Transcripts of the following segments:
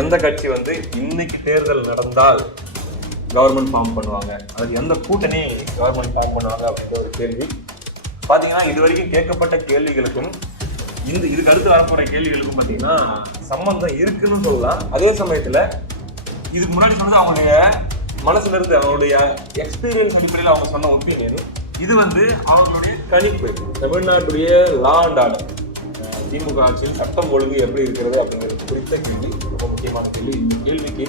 எந்த கட்சி வந்து இன்னைக்கு தேர்தல் நடந்தால் கவர்மெண்ட் ஃபார்ம் பண்ணுவாங்க, அதாவது எந்த கூட்டணி கவர்மெண்ட் ஃபார்ம் பண்ணுவாங்க அப்படின்ற ஒரு கேள்வி. பார்த்தீங்கன்னா இது வரைக்கும் கேட்கப்பட்ட கேள்விகளுக்கும் இதுக்கு அடுத்து வரப்போகிற கேள்விகளுக்கும் பார்த்தீங்கன்னா சம்பந்தம் இருக்குன்னு சொல்லலாம். அதே சமயத்தில் இதுக்கு முன்னாடி சொன்னது அவங்களுடைய மனசுல இருந்து அவங்களுடைய எக்ஸ்பீரியன்ஸ் அடிப்படையில் அவங்க சொன்ன ஒப்பீனியன். இது வந்து அவர்களுடைய கணிப்பு. தமிழ்நாட்டுடைய லா அண்ட் ஆர்டர், திமுக ஆட்சியில் சட்டம் ஒழுங்கு எப்படி இருக்கிறது அப்படிங்கிறது குறித்த கேள்வி, ரொம்ப முக்கியமான கேள்வி. இந்த கேள்விக்கு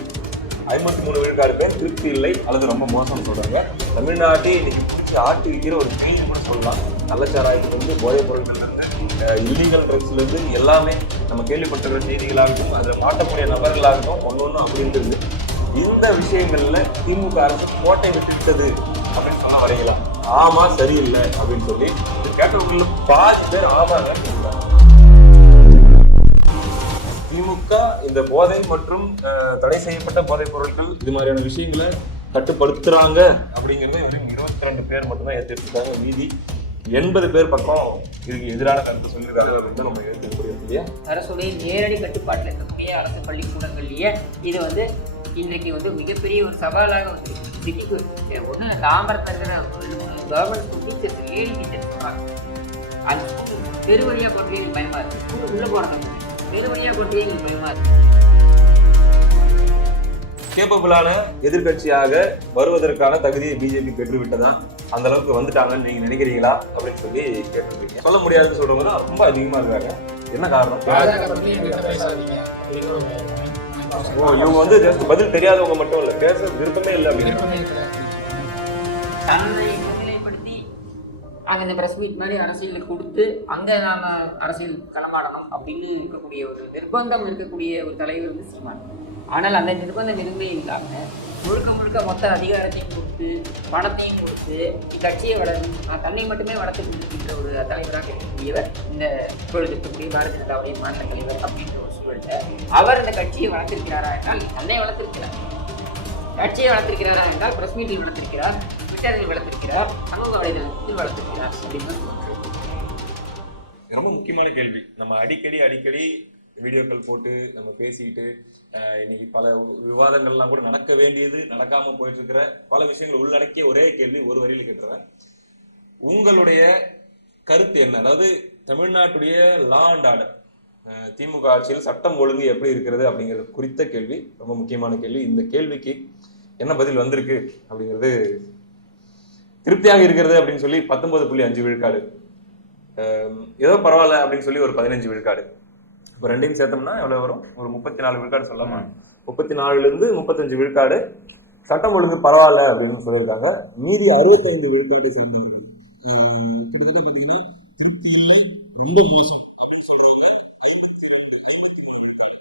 53 விழுக்காடு பேர் திருப்தி இல்லை அல்லது ரொம்ப மோசம் சொல்றாங்க. தமிழ்நாட்டை இன்னைக்கு பிடிச்சி ஆட்டி வைக்கிற ஒரு பேய் கூட சொல்லலாம். கள்ளச்சாராயத்திலிருந்து, போதைப் பொருட்கள்லேருந்து, இல்லீகல் ட்ரக்ஸ்லேருந்து எல்லாமே நம்ம கேள்விப்பட்டிருக்கிற செய்திகளாகட்டும், அதில் மாட்டக்கூடிய நபர்களாகட்டும் ஒன்னொன்னும் அப்படின்றது. இந்த விஷயங்கள்ல திமுக அரசு கோட்டை விட்டு விட்டது அப்படின்னு சொல்ல வரீங்களா? ஆமா, சரியில்லை அப்படின்னு சொல்லி கேட்டவங்கள பாதி பேர் ஆமாங்க. திமுக இந்த போதை மற்றும் தடை செய்யப்பட்ட போதைப் பொருட்கள் இது மாதிரியான விஷயங்களை கட்டுப்படுத்துறாங்க அப்படிங்கிறத வரையும் 22 பேர் மட்டும்தான் ஏற்றிருக்காங்க. மீதி 80 பேர் பக்கம் இதுக்கு எதிரான கருத்தை சொல்லியிருக்காங்க அப்படின்னு தான் நம்ம எடுத்துக்க முடியும் இல்லையா? அரசுடைய நேரடி கட்டுப்பாட்டில் இருக்கக்கூடிய அரசு பள்ளிக்கூடங்கள்லயே இது வந்து இன்றைக்கு வந்து மிகப்பெரிய ஒரு சவாலாக வந்திருக்கு. சிட்டிக்கு ஒன்று தாம்பரத்தில் இருக்கிற 2-3 government school teachers, lady teachers சொல்கிறாங்க, அந்த ஸ்கூல் தெரு வழியாக போகிறதுக்கு எங்களுக்கு பயமாக இருக்குது. ஸ்கூலுக்கு உள்ளே போகிறது தெரு வழியாக போகிறதுக்கு எங்களுக்கு பயமாக இருக்குது. கேப்பபிளான எதிர்கட்சியாக வருவதற்கான தகுதியை பிஜேபி பெற்றுவிட்டதா, அந்த அளவுக்கு வந்துட்டாங்கன்னு நீங்க நினைக்கிறீங்களா அப்படின்னு சொல்லி கேட்டுருக்கீங்க. சொல்ல முடியாதுன்னு சொல்றவங்க தான் ரொம்ப அதிகமா இருக்காங்க. என்ன காரணம்? இவங்க வந்து பதில் தெரியாதவங்க மட்டும் இல்ல, பேச விருப்பமே இல்லை அப்படின்னு தன்னை முன்னிலைப்படுத்தி அங்கே இந்த பிரஸ் மீட் மாதிரி அரசியலை கொடுத்து அங்கே நாம் அரசியல் களமாடணும் அப்படின்னு இருக்கக்கூடிய ஒரு நிர்பந்தம் இருக்கக்கூடிய ஒரு தலைவர் வந்து சீமான். ஆனால் அந்த நிர்பந்தம் எதுவுமே இல்லாமல் முழுக்க முழுக்க மொத்த அதிகாரத்தையும் கொடுத்து பணத்தையும் கொடுத்து இக்கட்சியை நான் தன்னை மட்டுமே வளர்த்து கொண்டிருக்கின்ற ஒரு தலைவராக இருக்கக்கூடியவர் இந்த இப்பொழுது இருக்கக்கூடிய பாரதிய ஜனதாவுடைய மாநில தலைவர் அப்படின்ற ஒரு சூழலில் அவர் இந்த கட்சியை வளர்த்திருக்கிறாரா என்றால் தன்னை வளர்த்திருக்கிறார். கட்சியை வளர்த்திருக்கிறாரா என்றால் பிரஸ் மீட்டில் வளர்த்திருக்கிறார், ட்விட்டரில் வளர்த்திருக்கிறார், சமூக வலைதளத்தில் வளர்த்திருக்கிறார் அப்படின்னு தான் சொல்லுவாங்க. ரொம்ப முக்கியமான கேள்வி. நம்ம அடிக்கடி வீடியோக்கள் போட்டு நம்ம பேசிக்கிட்டு இன்னைக்கு பல விவாதங்கள்லாம் கூட நடக்க வேண்டியது நடக்காம போயிட்டு இருக்கிற பல விஷயங்கள் உள்ளடக்கிய ஒரே கேள்வி ஒரு வரியில கேட்டுறேன். உங்களுடைய கருத்து என்ன? அதாவது தமிழ்நாட்டுடைய லா அண்ட் ஆர்டர், திமுக ஆட்சியில் சட்டம் ஒழுங்கு எப்படி இருக்கிறது அப்படிங்கிறது குறித்த கேள்வி, ரொம்ப முக்கியமான கேள்வி. இந்த கேள்விக்கு என்ன பதில் வந்திருக்கு அப்படிங்கிறது, திருப்தியாக இருக்கிறது அப்படின்னு சொல்லி 19.5 விழுக்காடு, ஏதோ பரவாயில்ல அப்படின்னு சொல்லி ஒரு 15 விழுக்காடு. இப்போ ரெண்டையும் சேர்த்தோம்னா எவ்வளவு வரும்? ஒரு 34 விழுக்காடு சொல்லலாம். 34லேருந்து 35 விழுக்காடு சட்டம் ஒழுங்கு பரவாயில்ல அப்படின்னு சொல்லியிருக்காங்க. மீதி 65 விழுக்காட்டை சேர்ந்தவர்கள் கிட்டத்தட்ட பார்த்தீங்கன்னா திருப்தி இல்லை, ரொம்ப மோசம் அப்படின்னு சொல்றவங்க 53 விழுக்காடு.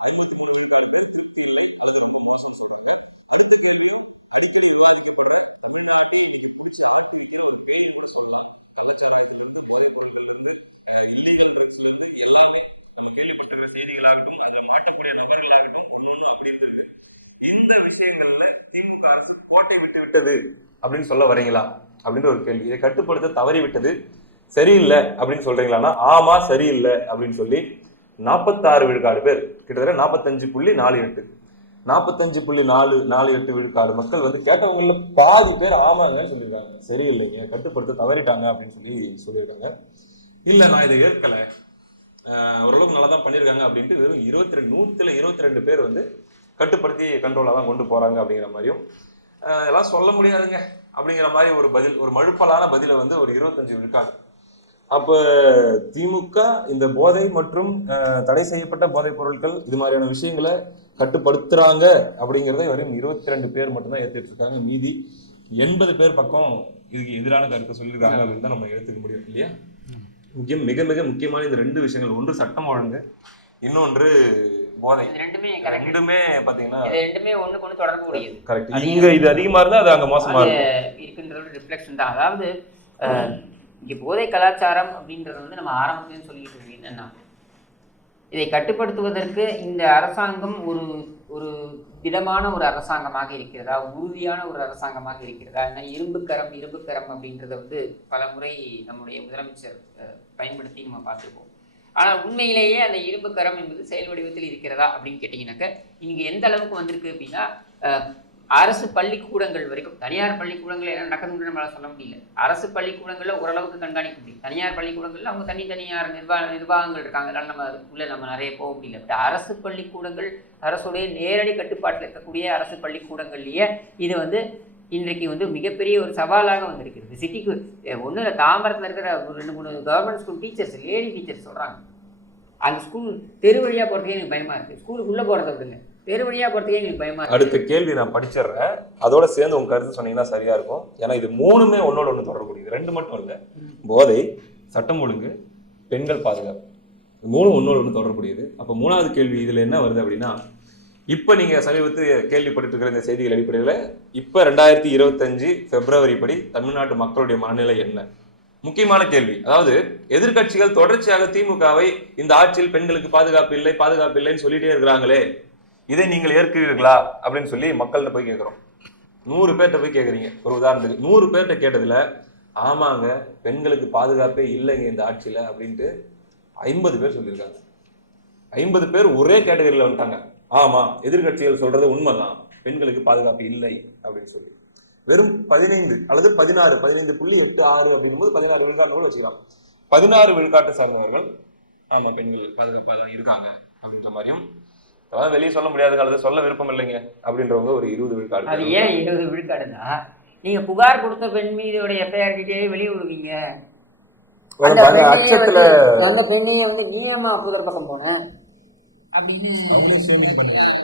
53 விழுக்காடு பேர் திருப்தி இல்லை அல்லது ரொம்ப மோசம்னு சொல்றாங்க. அடுத்த கேள்வியும் அடிக்கடி விவாதிக்கப்படுற, தமிழ்நாட்டை இன்னைக்கு பிடிச்சி ஆட்டி வைக்கிற ஒரு பேயின்னு கூட சொல்லலாம். கள்ளச்சாராயத்திலிருந்து, போதைப் பொருட்கள்ல இருந்து, இல்லீகல் ட்ரக்ஸ்ல இருந்து எல்லாமே நம்ம கேள்விப்பட்டிருக்கிற செய்திகளாகட்டும், அதுல மாட்டக்கூடிய நபர்களாகட்டும் ஒன்னொன்னும் அப்படி இருந்திருக்கு. இந்த விஷயங்கள்ல திமுக அரசு கோட்டை விட்டு விட்டது அப்படின்னு சொல்ல வரீங்களா அப்படின்ற ஒரு கேள்வி. இதை கட்டுப்படுத்த தவறி விட்டது, சரியில்லை அப்படின்னு சொல்றீங்களான்னா ஆமா சரியில்லை அப்படின்னு சொல்லி 46 விழுக்காடு பேர், கிட்டத்தட்ட 45.48 45.448 விழுக்காடு மக்கள் வந்து கேட்டவங்கள பாதி பேர் ஆமாங்கன்னு சொல்லியிருக்காங்க. சரியில்லைங்க, கட்டுப்படுத்த தவறிட்டாங்க அப்படின்னு சொல்லி சொல்லியிருக்காங்க. இல்லை நான் இதை ஏற்கல, ஓரளவுக்கு நல்லா தான் பண்ணியிருக்காங்க அப்படின்ட்டு வெறும் 22 பேர் வந்து கட்டுப்படுத்தி கண்ட்ரோலாக தான் கொண்டு போகிறாங்க அப்படிங்கிற மாதிரியும், எல்லாம் சொல்ல முடியாதுங்க அப்படிங்கிற மாதிரி ஒரு பதில், ஒரு மழுப்பலான பதிலை வந்து ஒரு 25 விழுக்காடு. அப்போ திமுக இந்த போதை மற்றும் தடை செய்யப்பட்ட போதைப் பொருட்கள் இது மாதிரியான விஷயங்களை கட்டுப்படுத்துறாங்க அப்படிங்கிறத வெறும் 22 பேர் மட்டும்தான் ஏற்றிட்டு இருக்காங்க. மீதி 80 பேர் பக்கம் இதுக்கு எதிரான கருத்தை சொல்லியிருக்காங்க அப்படின்னு தான் நம்ம எடுத்துக்க முடியும் இல்லையா? மிக மிக முக்கியமான இந்த 2 விஷயங்கள், ஒன்று சட்டம் ஒழுங்கு, இன்னொன்று போதை. ரெண்டுமே பாத்தீங்கன்னா ஒண்ணுக்கு ஒண்ணு தொடர்பு கூடியது. கரெக்ட். இங்க இது அதிகமா இருந்தா அது அங்க மோசமா இருக்குன்ற ரிஃப்ளெக்ஷன் தான். அதாவது இங்க போதை கலாச்சாரம் அப்படின்றது வந்து நம்ம ஆரம்பத்திலும் சொல்லிட்டு இருக்கோம். என்னன்னா, இதை கட்டுப்படுத்துவதற்கு இந்த அரசாங்கம் ஒரு திடமான ஒரு அரசாங்கமாக இருக்கிறதா, உறுதியான ஒரு அரசாங்கமாக இருக்கிறதா? ஏன்னா இரும்பு கரம் அப்படின்றத வந்து பல முறை நம்முடைய முதலமைச்சர் பயன்படுத்தி நம்ம பார்த்துருப்போம். ஆனால் உண்மையிலேயே அந்த இரும்பு கரம் என்பது செயல் வடிவத்தில் இருக்கிறதா அப்படின்னு கேட்டிங்கனாக்க இங்கே எந்த அளவுக்கு வந்திருக்கு அப்படின்னா அரசு பள்ளிக்கூடங்கள் வரைக்கும், தனியார் பள்ளிக்கூடங்கள் என்ன நடக்குதுன்னு நம்மளால சொல்ல முடியல. அரசு பள்ளிக்கூடங்களில் ஓரளவுக்கு கண்காணிக்க முடியும். தனியார் பள்ளிக்கூடங்களில் அவங்க தனித்தனியார் நிர்வாகங்கள் இருக்காங்க, அதனால நம்ம அதுக்குள்ளே நம்ம நிறைய போக முடியல. பட் அரசு பள்ளிக்கூடங்கள், அரசுடைய நேரடி கட்டுப்பாட்டில் இருக்கக்கூடிய அரசு பள்ளிக்கூடங்கள்லேயே இது வந்து இன்றைக்கு வந்து மிகப்பெரிய ஒரு சவாலாக வந்திருக்கிறது. சிட்டிக்கு ஒன்றும் இல்லை, தாம்பரத்தில் இருக்கிற ஒரு 2-3 government school teachers, lady teachers சொல்கிறாங்க, அந்த ஸ்கூல் தெரு வழியாக போகிறதுக்கே எனக்கு பயமாக இருக்குது. ஸ்கூலுக்குள்ளே போகிறத விடுங்க, தெரு வழியாக போகிறதுக்கே எங்களுக்கு பயமாக இருக்குது. அடுத்த கேள்வி நான் படிச்சிடுறேன், அதோட சேர்ந்து உங்க கருத்து சொன்னீங்கன்னா சரியா இருக்கும். ஏன்னா இது 3மே ஒன்னோட ஒன்று தொடர்புடையது. 2 மட்டும் இல்லை, போதை, சட்டம் ஒழுங்கு, பெண்கள் பாதுகாப்பு, 3 ஒன்னோட ஒன்று தொடர்புடையது. அப்போ 3வது கேள்வி இதுல என்ன வருது அப்படின்னா, இப்போ நீங்க சமீபத்தில் கேள்விப்பட்டு இருக்கிற இந்த செய்திகள் அடிப்படையில் இப்போ 2025 பிப்ரவரி படி தமிழ்நாட்டு மக்களுடைய மனநிலை என்ன? முக்கியமான கேள்வி. அதாவது எதிர்கட்சிகள் தொடர்ச்சியாக திமுகவை இந்த ஆட்சியில் பெண்களுக்கு பாதுகாப்பு இல்லைன்னு சொல்லிட்டே இருக்கிறாங்களே, இதை நீங்கள் ஏற்கிறீர்களா அப்படின்னு சொல்லி மக்கள்கிட்ட போய் கேட்குறோம். 100 பேர்கிட்ட போய் கேட்குறீங்க. ஒரு உதாரணத்துக்கு 100 பேர்கிட்ட கேட்டதுல ஆமாங்க பெண்களுக்கு பாதுகாப்பே இல்லைங்க இந்த ஆட்சியில் அப்படின்ட்டு 50 பேர் சொல்லியிருக்காங்க. 50 பேர் ஒரே கேட்டகரியில் வந்துட்டாங்க. ஆமா, எதிர்கட்சிகள் சொல்றது உண்மைதான், பெண்களுக்கு பாதுகாப்பு இல்லை அப்படின்னு சொல்லி. வெறும் 15 அல்லது 15.86 அப்படின்னும் போது 16 விழுக்காட்டு கூட வச்சுக்கலாம். 16 விழுக்காட்டை சார்ந்தவர்கள் ஆமா பெண்கள் பாதுகாப்பாக தான் இருக்காங்க அப்படின்ற மாதிரியும், அதெல்லாம் வெளியே சொல்ல முடியாது அல்லது சொல்ல விருப்பம் இல்லைங்க அப்படின்றவங்க ஒரு 20 விழுக்காடு. அது ஏன் 20 விழுக்காடுன்னா, நீங்க புகார் கொடுத்த பெண் மீதுடைய எஃப்ஐஆர் டீட்டெயிலே வெளியே விடுவீங்க. அந்த பெண்ணையே வந்து நீ ஏமா புதர் பக்கம் போன அப்படின்னு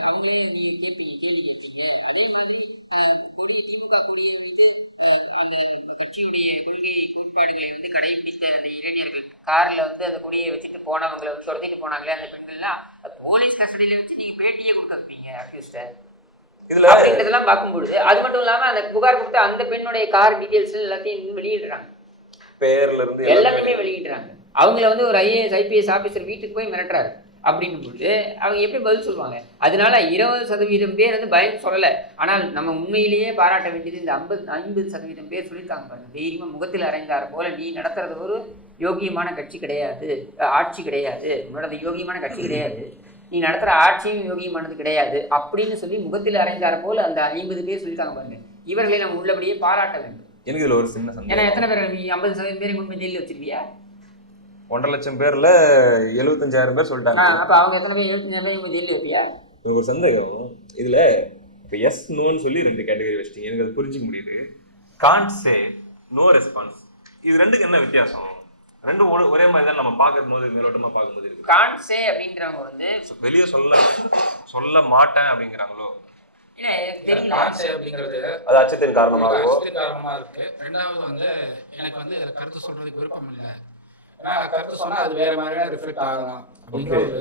அவங்களே நீங்க கேள்வி கேட்பீங்க. அதே மாதிரி திமுக கொடியை வைத்து அந்த கட்சியுடைய கொள்கை கோட்பாடுகளை வந்து கடைபிடித்த அந்த இளைஞர்கள் கார்ல வந்து அந்த கொடியை வச்சுட்டு போனவங்களை வந்து துரத்திட்டு போனாங்களே அந்த பெண்கள்லாம் போலீஸ் கஸ்டடியில வச்சு நீங்க பேட்டியே கொடுக்க வைப்பீங்க அக்யூஸ்ட. இதுல அப்படின்றதெல்லாம் பார்க்கும்பொழுது அது மட்டும் இல்லாம அந்த புகார் கொடுத்த அந்த பெண்ணுடைய கார் டீட்டெயில்ஸ் எல்லாத்தையும் வெளியிடுறாங்க, பேர்ல இருந்து எல்லாத்தையுமே வெளியிடுறாங்க. அவங்கள வந்து ஒரு IAS IPS ஆஃபீஸர் வீட்டுக்கு போய் மிரட்டுறாரு அப்படின்னும் போது அவங்க எப்படி பதில் சொல்லுவாங்க? அதனால 20% பேர் வந்து பயம் சொல்லலை. ஆனால் நம்ம உண்மையிலேயே பாராட்ட வேண்டியது இந்த 50% பேர் சொல்லியிருக்காங்க பாருங்க, தைரியமா முகத்தில் அறைந்தார் போல நீ நடத்துறது ஒரு யோகியமான கட்சி கிடையாது, ஆட்சி கிடையாது, உன்னோட யோகியமான கட்சி கிடையாது, நீ நடத்துற ஆட்சியும் யோகியமானது கிடையாது அப்படின்னு சொல்லி முகத்தில் அறைந்தார் போல அந்த 50 பேர் சொல்லியிருக்காங்க பாருங்க. இவர்களை நம்ம உள்ளபடியே பாராட்ட வேண்டும். எனக்கு இதுல ஒரு சின்ன சந்தேகம். ஏன்னா எத்தனை பேர் நீ 50% பேரை கொண்டு போய் ஜெயிலில் வச்சிருவியா? 1.5 லட்சம் பேர்ல 75,000 பேர் சொல்லிட்டாங்க. அப்ப அவங்க எத்தனை பேர் 75,000 பேர் ஜெயிலில் வைப்பியா? எனக்கு ஒரு சந்தேகம். இதுல இப்போ எஸ் நோன்னு சொல்லி 2 கேட்டகரி வச்சிட்டீங்க, எனக்கு அது புரிஞ்சிக்க முடியுது. காண்ட் சே, நோ ரெஸ்பான்ஸ், இது 2க்கு என்ன வித்தியாசம்? 2 ஒரே மாதிரி தான் நம்ம பார்க்கும் போது, மேலோட்டமா பார்க்கும்போது இருக்கு. காண்ட் சே அப்படின்றவங்க வந்து வெளியே சொல்ல மாட்டேன் அப்படிங்கிறாங்களோ இல்ல தெரியல. அப்படிங்கிறது அது அச்சத்தின் காரணமா இருக்கு. 2வது வந்து எனக்கு வந்து கருத்து சொல்றதுக்கு விருப்பம் இல்லை, நான் கருத்து சொன்னா அது வேற மாதிரியான ரிஃப்ளெக்ட் ஆகலாம் அப்படிங்கிற ஒரு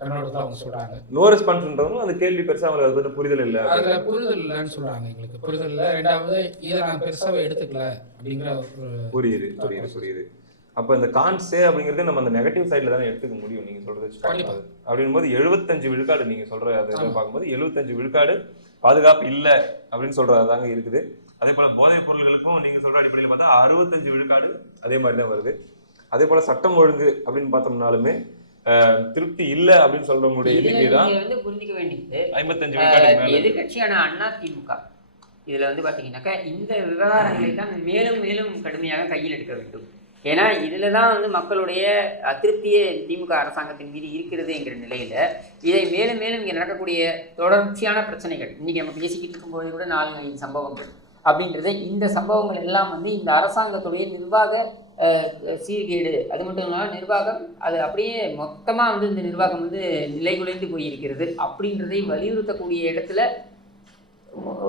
கண்ணோட்டத்தில் அவங்க சொல்றாங்க. நோ ரெஸ்பான்ஸ்ன்றவங்க அந்த கேள்வி பெருசா அவங்களுக்கு அது புரிதல் இல்லை, அதுல புரிதல் இல்லைன்னு சொல்றாங்க. எங்களுக்கு புரிதல் இல்லை. 2வது இதை நான் பெருசாவே எடுத்துக்கல அப்படிங்கிற ஒரு புரியுது. அப்ப இந்த கான்சே அப்படிங்கிறது நம்ம அந்த நெகட்டிவ் சைட்ல தானே எடுத்துக்க முடியும். நீங்க சொல்றது அப்படின் போது 75 விழுக்காடு நீங்க சொல்ற அதை பார்க்கும்போது 75 விழுக்காடு பாதுகாப்பு இல்லை அப்படின்னு சொல்றதாங்க இருக்குது. அதே போல போதைப் பொருள்களுக்கும் நீங்க சொல்ற அடிப்படையில் பார்த்தா 65 விழுக்காடு அதே மாதிரி தான் வருது. அதே போல சட்டம் ஒழுங்கு அப்படின்னு பார்த்தோம்னாலுமே திருப்தி இல்லை அப்படின்னு சொல்றவங்களுடைய எண்ணிக்கை தான் வந்து புரிஞ்சிக்க வேண்டியது 55 விழுக்காடு. எதிர்கட்சியான அதிமுக இதுல வந்து பாத்தீங்கன்னாக்கா இந்த விவகாரங்களை தான் மேலும் மேலும் கடுமையாக கையில் எடுக்க வேண்டும். ஏன்னா இதுல தான் வந்து மக்களுடைய அதிருப்தியே திமுக அரசாங்கத்தின் மீது இருக்கிறது என்கிற நிலையில இதை மேலும் மேலும் இங்கே நடக்கக்கூடிய தொடர்ச்சியான பிரச்சனைகள், இன்னைக்கு நம்ம பேசிக்கிட்டு இருக்கும்போது கூட 4-5 சம்பவங்கள் அப்படின்றத, இந்த சம்பவங்கள் எல்லாம் வந்து இந்த அரசாங்கத்துடைய நிர்வாக சீர்கேடு, அது மட்டும் இல்லாமல் நிர்வாகம் அது அப்படியே மொத்தமாக வந்து இந்த நிர்வாகம் வந்து நிலைகுலைந்து போயிருக்கிறது அப்படின்றதை வலியுறுத்தக்கூடிய இடத்துல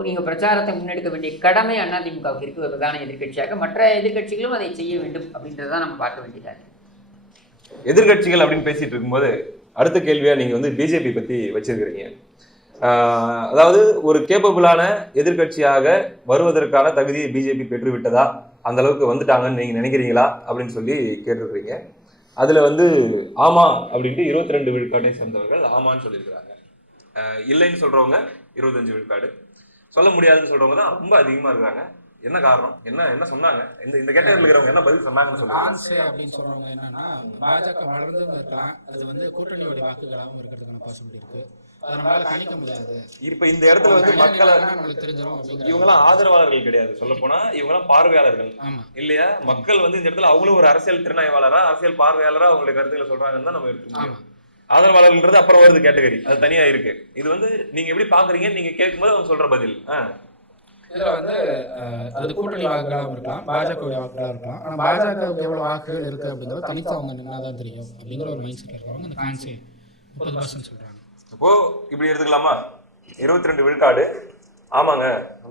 நீங்கள் பிரச்சாரத்தை முன்னெடுக்க வேண்டிய கடமை அதிமுகவுக்கு இருக்கு, ஒரு பிரதான எதிர்கட்சியாக. மற்ற எதிர்கட்சிகளும் அதை செய்ய வேண்டும் அப்படின்றதான் நம்ம பார்க்க வேண்டியதாக. எதிர்கட்சிகள் அப்படின்னு பேசிட்டு இருக்கும்போது அடுத்த கேள்வியா நீங்க வந்து பிஜேபி பத்தி வச்சிருக்கிறீங்க. அதாவது ஒரு கேப்பபிளான எதிர்கட்சியாக வருவதற்கான தகுதியை பிஜேபி பெற்று விட்டதா, அந்த அளவுக்கு வந்துட்டாங்கன்னு நீங்க நினைக்கிறீங்களா அப்படின்னு சொல்லி கேட்டிருக்கிறீங்க. அதுல வந்து ஆமா அப்படின்ட்டு 22 விழுக்காட்டை சேர்ந்தவர்கள் ஆமான்னு சொல்லியிருக்கிறாங்க. இல்லைன்னு சொல்றவங்க 25 விழுக்காடு, சொல்ல முடியாதுன்னு சொல்றவங்க தான் ரொம்ப அதிகமா இருக்கிறாங்க என்ன காரணம், என்ன சொன்னாங்க, இந்த கேட்டகரியில் இருக்கிறவங்க என்ன பதில் சொன்னாங்கன்னு சொல்லுங்க. கான்சே அப்படின்னு சொல்றவங்க என்னன்னா, பாஜக வளர்ந்தும் இருக்கலாம், அது வந்து கூட்டணியோட வாக்குகளாகவும் இருக்கிறதுக்கான பாசிபிலிட்டி இருக்கு. அதை நம்மளால கணிக்க முடியாது. இப்ப இந்த இடத்துல வந்து மக்களை நம்மளுக்கு தெரிஞ்சிடும் அப்படிங்கிற. இவங்கெல்லாம் ஆதரவாளர்கள் கிடையாது, சொல்ல போனா இவங்கெல்லாம் பார்வையாளர்கள். ஆமா இல்லையா? மக்கள் வந்து இந்த இடத்துல அவங்களும் ஒரு அரசியல் திறனாய்வாளரா, அரசியல் பார்வையாளரா அவங்களுடைய கருத்துக்களை சொல்றாங்கன்னு தான் நம்ம எடுத்துக்க முடியும். ஆதரவாளர்கள்ன்றது அப்புறம் வருது கேட்டகரி, அது தனியா இருக்கு. இது வந்து நீங்க எப்படி பாக்குறீங்க, நீங்க கேட்கும்போது அவங்க சொல்ற பதில். இதுல வந்து அது கூட்டணி வாக்குகளாகவும் இருக்கலாம், பாஜக வாக்குகளாக இருக்கலாம். ஆனா பாஜகவுக்கு எவ்வளவு வாக்குகள் இருக்கு அப்படிங்கிறது தனித்து அவங்க நின்னாதான் தெரியும் அப்படிங்கிற ஒரு மைண்ட் செட்ல இருக்கிறவங்க இந்த கான்சே 30% சொல்றாங்க. அப்போ இப்படி எடுத்துக்கலாமா? 22 விழுக்காடு ஆமாங்க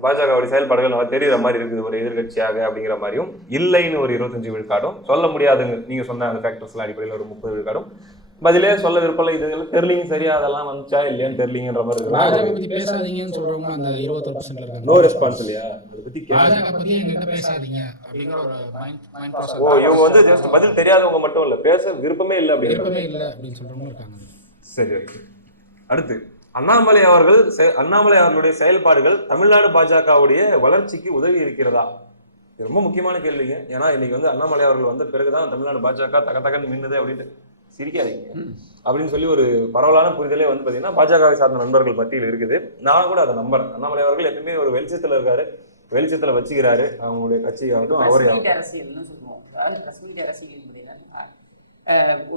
பாஜகவுடைய செயல்பாடுகள் நல்லா தெரியுற மாதிரி இருக்குது ஒரு எதிர்கட்சியாக அப்படிங்கிற மாதிரியும், இல்லைன்னு ஒரு 25 விழுக்காடும், சொல்ல முடியாதுங்க நீங்க சொன்ன அந்த ஃபேக்டர்ஸ்லாம் அடிப்படையில் ஒரு 30 விழுக்காடும், பதிலே சொல்ல விருப்பம் இது தெரியலீங்க சரியா அதெல்லாம் வந்துச்சா இல்லையான்னு தெரியலீங்கன்ற மாதிரி இருக்கு. பாஜக பத்தி பேசாதீங்கன்னு சொல்றவங்க அந்த 21% இருக்காங்க. நோ ரெஸ்பான்ஸ் இல்லையா? அதை பத்தி பாஜக பத்தி எங்ககிட்ட பேசாதீங்க அப்படிங்கிற ஒரு மைண்ட் ப்ராசஸ். ஓ, இவங்க வந்து ஜஸ்ட் பதில் தெரியாதவங்க மட்டும் இல்ல, பேச விருப்பமே இல்லை விருப்பமே இல்லை அப்படின்னு சொல்றவங்களும் இருக்காங்க. சரி, ஓகே. அடுத்து அண்ணாமலை அவர்களுடைய செயல்பாடுகள் தமிழ்நாடு பாஜகவுடைய வளர்ச்சிக்கு உதவி இருக்கிறதா? இது ரொம்ப முக்கியமான கேள்விங்க. ஏன்னா இன்னைக்கு வந்து அண்ணாமலை அவர்கள் வந்த பிறகுதான் தமிழ்நாடு பாஜக தகன்னு மின்னுது அப்படின்ட்டு சிரிக்காதீங்க அப்படின்னு சொல்லி ஒரு பரவலான புரிதலே வந்து பாத்தீங்கன்னா பாஜகவை சார்ந்த நண்பர்கள் மத்தியில் இருக்குது. நான் கூட அதை நம்புறேன். அண்ணாமலை அவர்கள் எப்பவுமே ஒரு வெளிச்சத்துல இருக்காரு, வெளிச்சத்துல வச்சுக்கிறாரு அவங்களுடைய கட்சி ஆகட்டும். அவரே அரசியல்னு சொல்லுவோம். அதாவது பிரஸ் மீட் அரசியல் என்பது என்னன்னா,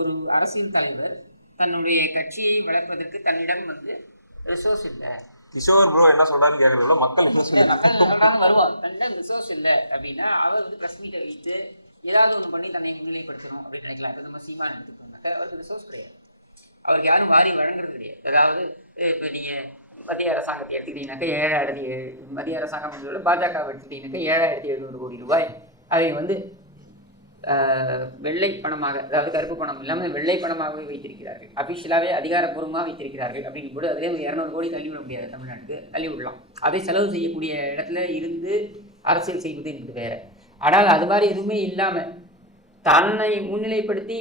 ஒரு அரசியல் தலைவர் தன்னுடைய கட்சியை வளர்ப்பதற்கு தன்னிடம் வந்து ரிசோர்ஸ் இல்லை. கிஷோர் ப்ரோ என்ன சொல்றாருன்னு கேட்கறத விட மக்கள் என்ன சொல்றாங்க, மக்கள் சொல்றாங்க வருவான், தன்னிடம் ரிசோர்ஸ் இல்லை அப்படின்னா அவர் வந்து பிரஸ் மீட்டை வைத்து ஏதாவது ஒன்று பண்ணி தன்னை முன்னிலைப்படுத்தணும் அப்படின்னு நினைக்கலாம். இப்போ நம்ம சீமான் எடுத்துக்கிட்டோம்னாக்கா அவருக்கு ரிசோர்ஸ் கிடையாது, அவருக்கு யாரும் வாரி வழங்குறது கிடையாது. அதாவது இப்போ நீங்கள் மத்திய அரசாங்கத்தை எடுத்துக்கிட்டீங்கன்னாக்கா மத்திய அரசாங்கம் பாஜக எடுத்துக்கிட்டீங்கன்னாக்கா 7,700 கோடி ரூபாய் அதை வந்து வெள்ளை பணமாக, அதாவது கருப்பு பணம் இல்லாமல் வெள்ளை பணமாகவே வைத்திருக்கிறார்கள், அபிஷியலாகவே அதிகாரப்பூர்வமாக வைத்திருக்கிறார்கள். அப்படிங்கும் போது அதிலே 200 கோடி தள்ளிவிட முடியாது, தமிழ்நாட்டுக்கு தள்ளி விடலாம். அதை செலவு செய்யக்கூடிய இடத்துல இருந்து அரசியல் செய்வது என்பது வேற. ஆனால் அது மாதிரி எதுவுமே இல்லாமல் தன்னை முன்னிலைப்படுத்தி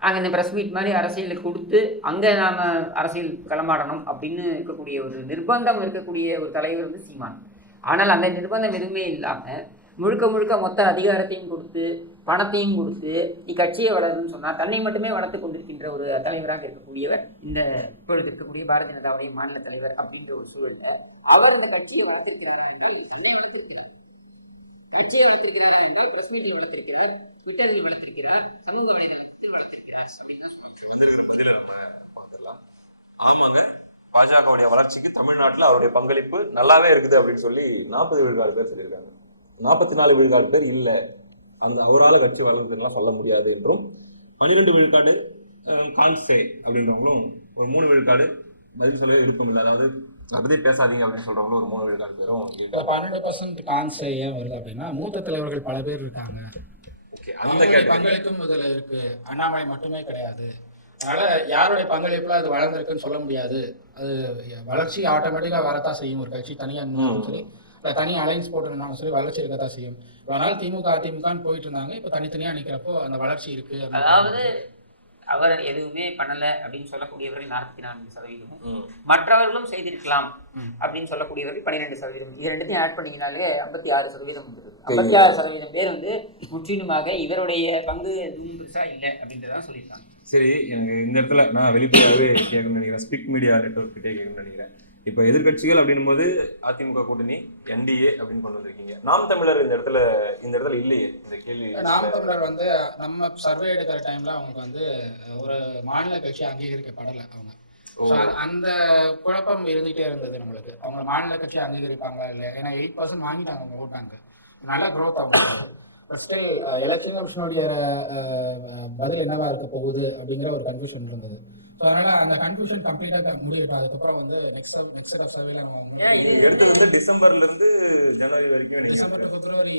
அங்கே இந்த ப்ரெஸ் மீட் மாதிரி அரசியலுக்கு கொடுத்து அங்கே நாம் அரசியல் களமாடணும் அப்படின்னு இருக்கக்கூடிய ஒரு நிர்பந்தம் இருக்கக்கூடிய ஒரு தலைவர் வந்து சீமான். ஆனால் அந்த நிர்பந்தம் எதுவுமே இல்லாமல் முழுக்க மொத்த அதிகாரத்தையும் கொடுத்து பணத்தையும் கொடுத்து நீ கட்சியை வளருன்னு சொன்னால் தன்னை மட்டுமே வளர்த்து கொண்டிருக்கின்ற ஒரு தலைவராக இருக்கக்கூடியவர் இந்த இப்பொழுது இருக்கக்கூடிய பாரதிய ஜனதாவுடைய மாநில தலைவர் அப்படின்ற ஒரு சூழலில் அவர் இந்த கட்சியை வளர்த்திருக்கிறாரா என்றால் தன்னை வளர்த்திருக்கிறார். கட்சியை வளர்த்திருக்கிறாரா என்றால் பிரஸ் மீட்டில் வளர்த்திருக்கிறார், ட்விட்டரில் வளர்த்திருக்கிறார், சமூக வலைதளத்தில் வளர்த்திருக்கிறார் அப்படின்னு தான் சொல்லுவாங்க. வந்திருக்கிற பதிலை நம்ம பார்த்துடலாம். ஆமாங்க, பாஜகவுடைய வளர்ச்சிக்கு தமிழ்நாட்டில் அவருடைய பங்களிப்பு நல்லாவே இருக்குது அப்படின்னு சொல்லி 40 விழுக்காடு பேர் சொல்லியிருக்காங்க. 44 விழுக்காடு பேர் இல்லை, அந்த அவரால் கட்சி வளர்றதுலாம் சொல்ல முடியாது என்றும், 12 விழுக்காடு கான்சே அப்படின்றவங்களும், ஒரு 3 விழுக்காடு பதில் சொல்லவே விருப்பம் இல்லை, அதாவது அதை பற்றி பேசாதீங்க அப்படின்னு சொல்றவங்களும் ஒரு 3 விழுக்காடு பேரும் இருக்காங்க. 12% கான்சே ஏன் வருது அப்படின்னா மூத்த தலைவர்கள் பல பேர் இருக்காங்க. ஓகே, அந்த பங்களிப்பும் இதில் இருக்கு, அண்ணாமலை மட்டுமே கிடையாது. அதனால யாருடைய பங்களிப்புல அது வளர்ந்துருக்குன்னு சொல்ல முடியாது. அது வளர்ச்சி ஆட்டோமேட்டிக்காக வரத்தான் செய்யும். ஒரு கட்சி தனியாக இருந்தாலும் சரி, தனி அலைன்ஸ் போட்டுருந்தாலும் சரி, வளர்ச்சி இருக்கத்தான் செய்யும். அதனால திமுக அதிமுகன்னு போயிட்டு இருந்தாங்க, இப்போ தனித்தனியாக நிற்கிறப்போ அந்த வளர்ச்சி இருக்கு. அதாவது அவர் எதுவுமே பண்ணலை அப்படின்னு சொல்லக்கூடியவர்கள் 44%, மற்றவர்களும் செய்திருக்கலாம் அப்படின்னு சொல்லக்கூடியவர்கள் 12%. இது ரெண்டுத்தையும் ஆட் பண்ணிக்கினாலே 56% வந்துருது. 56% பேர் வந்து முற்றிலுமாக இவருடைய பங்கு எதுவும் பெருசா இல்லை அப்படின்றதான் சொல்லியிருக்காங்க. சரி, எனக்கு இந்த இடத்துல நான் வெளிப்படையாகவே கேட்கணும்னு நினைக்கிறேன், ஸ்பிக் மீடியா நெட்வொர்க் கிட்டே கேட்கணும்னு நினைக்கிறேன். இப்போ எதிர்கட்சிகள் அப்படின்னும் போது அதிமுக கூட்டணி NDA அப்படின்னு கொண்டு வந்திருக்கீங்க, நாம் தமிழர் இந்த இடத்துல இல்லையே. இந்த கேள்வி, நாம் தமிழர் வந்து நம்ம சர்வே எடுக்கிற டைம்ல அவங்களுக்கு வந்து ஒரு மாநில கட்சி அங்கீகரிக்கப்படலை. அவங்க அந்த குழப்பம் இருந்துகிட்டே இருந்தது நம்மளுக்கு. அவங்க மாநில கட்சி அங்கீகரிப்பாங்களா இல்லையா? ஏன்னா 8% வாங்கிட்டாங்க அவங்க ஓட் பேங்க், நல்ல க்ரோத் அவங்களுக்கு. பட் ஸ்டில் எலெக்ஷன் கமிஷனுடைய பதில் என்னவா இருக்க போகுது அப்படிங்கிற ஒரு கன்ஃபியூஷன் இருந்தது. ஸோ அதனால அந்த கன்ஃபியூஷன் கம்ப்ளீட்டாக முடியட்டும். அதுக்கப்புறம் வந்து நெக்ஸ்ட் செட் ஆஃப் சர்வேல நம்ம எடுத்தது வந்து டிசம்பர்ல இருந்து ஜனவரி வரைக்கும், டிசம்பர் டு பிப்ரவரி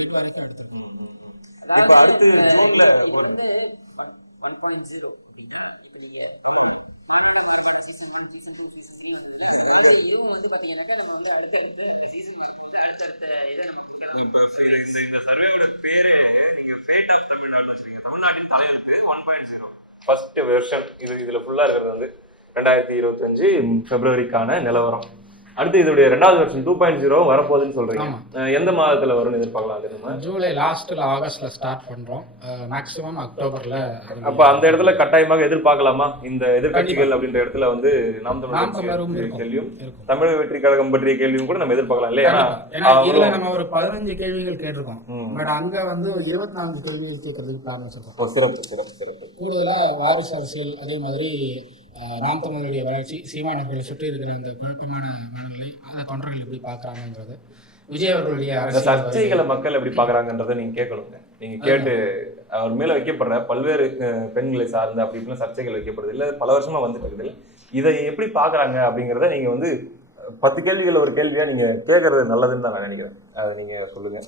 மிட் வரைக்கும் எடுத்திருக்கோம். இப்போ அடுத்து ஜூன்ல வந்து 1.0 அப்படின்னா இப்போ நீங்க மாநாட மாறுபாடா சீசன் 1, சீசன் 2, சீசன் 3 வந்ததுல அந்த மாதிரி இதுவும் வந்து பாத்தீங்கன்னாக்கா நம்ம வந்து அடுத்தடுத்த சீசன் வரப்போகுது, அடுத்தடுத்த இதை நம்ம கொடுக்கலாம். இப்போ இந்த சர்வேயோட பேரே நீங்க ஃபேட் ஆஃப் தமிழ்நாடுன்னு வச்சிருக்கீங்க. தமிழ்நாட்டின் தலையெழுத்து 1.0 ஃபர்ஸ்ட் வெர்ஷன். இதுல ஃபுல்லா இருக்கிறது வந்து 2025 பிப்ரவரிக்கான நிலவரம். அடுத்து இதோடைய 2வது வெர்ஷன் 2.0 வரப்போகுதுன்னு சொல்றீங்க. எந்த மாதத்துல வரும்னு எதிர்பார்க்கலாம்? அது நம்ம ஜூலை லாஸ்ட்ல ஆகஸ்ட்ல ஸ்டார்ட் பண்றோம். மேக்ஸிமம் அக்டோபர்ல. அப்ப அந்த இடத்துல கட்டாயமாக எதிர்பார்க்கலாமா இந்த எதிர்க்கட்சிகள் அப்படின்ற இடத்துல வந்து நாம் தமிழர் கேள்வியும் தமிழக வெற்றி கழகம் பற்றிய கேள்வியும் கூட நம்ம எதிர்பார்க்கலாம் இல்லையா? ஏன்னா இதுல நம்ம ஒரு 15 கேள்விகள் கேட்டிருக்கோம். பட் அங்க வந்து 24 கேள்விகள் கேட்கறதுக்கு பிளான் வச்சிருக்கோம். சிறப்பு சிறப்பு சிறப்பு. கூடுதலா வாரிசு அரசியல், அதே மாதிரி நாம் தமிழருடைய வளர்ச்சி, சீமான் அவர்களை சுற்றி இருக்கிற அந்த குழப்பமான மனநிலை, அதை தொண்டர்கள் எப்படி பார்க்குறாங்கன்றது, விஜய் அவர்களுடைய சர்ச்சைகளை மக்கள் எப்படி பார்க்குறாங்கன்றதை நீங்கள் கேட்கணுங்க. நீங்கள் கேட்டு அவர் மேலே வைக்கப்படுற பல்வேறு பெண்களை சார்ந்த அப்படி இப்படின்னு சர்ச்சைகள் வைக்கப்படுது இல்லை, பல வருஷமாக வந்துட்டு இருக்குது இல்லை, இதை எப்படி பார்க்குறாங்க அப்படிங்கிறத நீங்கள் வந்து 10 கேள்விகள் ஒரு கேள்வியாக நீங்கள் கேட்கறது நல்லதுன்னு தான் நான் நினைக்கிறேன். அதை நீங்கள் சொல்லுங்கள்.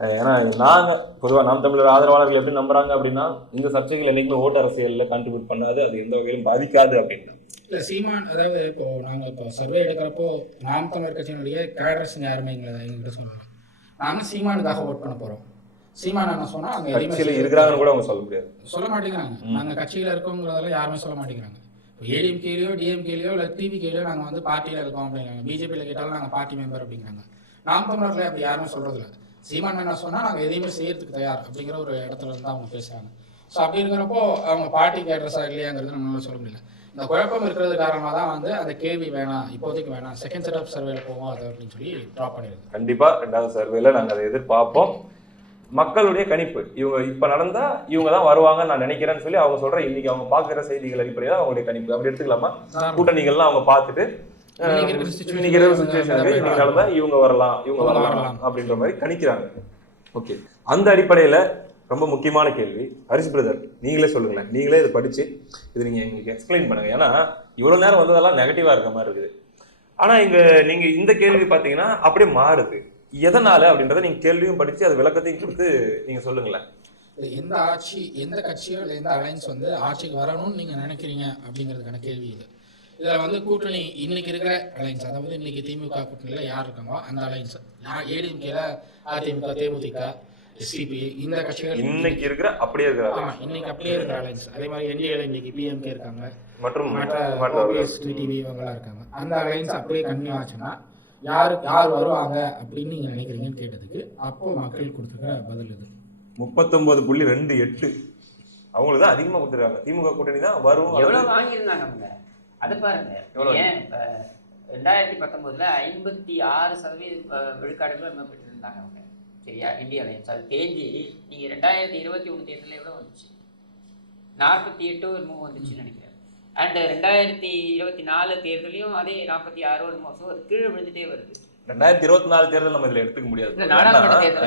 ஏன்னா நாங்கள் பொதுவாக நாம் தமிழர் ஆதரவாளர்கள் எப்படி நம்புறாங்க அப்படின்னா, இந்த சர்ச்சைகள் என்னைக்குமே ஓட்டு அரசியலில் கான்ட்ரிபியூட் பண்ணாது, அது எந்த வகையிலும் பாதிக்காது அப்படின்னா. இல்லை சீமான், அதாவது இப்போ நாங்கள் இப்போ சர்வே எடுக்கிறப்போ நாம் தமிழர் கட்சியினுடைய கேடர்ஸ்ன்னு யாருமே எங்கிட்ட சொல்லலை. நாங்கள் சீமானுக்காக ஓட் பண்ண போகிறோம். சீமான் என்ன சொன்னால் அங்கே கட்சியில் இருக்கிறாங்கன்னு கூட அவங்க சொல்ல முடியாது, சொல்ல மாட்டேங்கிறாங்க. நாங்கள் கட்சியில் இருக்கோங்கிறதெல்லாம் யாருமே சொல்ல மாட்டேங்கிறாங்க. இப்போ ஏடிஎம்கேலையோ டிஎம்கேலையோ இல்லை டிவிகேலையோ நாங்கள் வந்து பார்ட்டியில் இருக்கோம் அப்படிங்கிறாங்க. பிஜேபியில் கேட்டாலும் நாங்கள் பார்ட்டி மெம்பர் அப்படிங்கிறாங்க. நாம் தமிழர்களை அப்படி யாருமே சொல்கிறதில்ல. சீமான் என்ன சொன்னால் நாங்கள் எதையுமே செய்யறதுக்கு தயார் அப்படிங்கிற ஒரு இடத்துல இருந்து அவங்க பேசுகிறாங்க. ஸோ அப்படி இருக்கிறப்போ அவங்க பார்ட்டி கேட்ரஸா இல்லையாங்கிறது நம்மளால சொல்ல முடியல. இந்த குழப்பம் இருக்கிறது காரணமாக தான் வந்து அந்த கேள்வி வேணாம், இப்போதைக்கு வேணாம், செகண்ட் செட் ஆஃப் சர்வேல போவோம் அது அப்படின்னு சொல்லி ட்ராப் பண்ணிடுது. கண்டிப்பாக 2வது சர்வேல நாங்கள் அதை எதிர்பார்ப்போம். மக்களுடைய கணிப்பு இவங்க இப்போ நடந்தா இவங்க தான் வருவாங்கன்னு நான் நினைக்கிறேன்னு சொல்லி அவங்க சொல்ற இன்னைக்கு அவங்க பார்க்குற செய்திகள் அடிப்படையில் அவங்களுடைய கணிப்பு அப்படி எடுத்துக்கலாமா? கூட்டணிகள்லாம் அவங்க பார்த்துட்டு நடந்தா இவங்க வரலாம் அப்படின்ற மாதிரி கணிக்கிறாங்க. ஓகே, அந்த அடிப்படையில ரொம்ப முக்கியமான கேள்வி ஹரிஷ் பிரதர், நீங்களே சொல்லுங்களேன். நீங்களே இதை படிச்சு இது நீங்க எங்களுக்கு எக்ஸ்பிளைன் பண்ணுங்க. ஏன்னா இவ்வளவு நேரம் வந்ததெல்லாம் நெகட்டிவா இருக்க மாதிரி இருக்குது. ஆனா நீங்க இந்த கேள்வி பாத்தீங்கன்னா அப்படியே மாறுது. எதனால அப்படின்றத நீங்க கேள்வியும் படிச்சு அது விளக்கத்தையும் கொடுத்து நீங்க சொல்லுங்களேன். எந்த ஆட்சி, எந்த கட்சியோ இல்லை எந்த அலைன்ஸ் வந்து ஆட்சிக்கு வரணும்னு நீங்க நினைக்கிறீங்க அப்படிங்கிறதுக்கான கேள்வி இது. இதில் வந்து கூட்டணி இன்னைக்கு இருக்கிற அலைன்ஸ், அதாவது இன்னைக்கு திமுக கூட்டணியில் யார் இருக்காங்களோ அந்த அலைன்ஸ், ஏடிஎம்கேல அதிமுக, தேமுதிக, எஸ்டிபி, இந்த கட்சிகள் இன்னைக்கு இருக்கிற அப்படியே இருக்கிற, ஆமாம் இன்னைக்கு அப்படியே இருக்கிற அலைன்ஸ். அதே மாதிரி என்டிஏல இன்னைக்கு பிஎம்கே இருக்காங்க, மற்ற ஓபிஎஸ், டிடிவி இவங்கெல்லாம் இருக்காங்க. அந்த அலைன்ஸ் அப்படியே கன்டினியூ ஆச்சுன்னா யார் வருவாங்க அப்படின்னு நீங்க நினைக்கிறீங்கன்னு கேட்டதுக்கு அப்போ மக்கள் கொடுத்துருக்கிற பதில் இது 39.28. அவங்களுக்கு தான் அதிகமாக கொடுத்துருக்காங்க. திமுக கூட்டணி தான் வரும். எவ்வளவு வாங்கியிருந்தாங்க அவங்க அதை பாருங்க. ஏன் இப்போ 2019 56% விழுக்காடுகள் நம்ம பெற்றிருந்தாங்க அவங்க, சரியா? இந்திய அலையன்ஸ் அது தேஞ்சி நீங்கள் 2021 தேர்தலில் எவ்வளோ வந்துச்சு? 48 என்னமோ வந்துச்சுன்னு நினைக்கிறேன். அண்ட் 2024 தேர்தலையும் அதே 46 என்னமோ. ஸோ அது கீழே விழுந்துட்டே வருது. 2024 தேர்தல் நம்ம இதுல எடுத்துக்க முடியாது. நாடாளுமன்ற தேர்தல்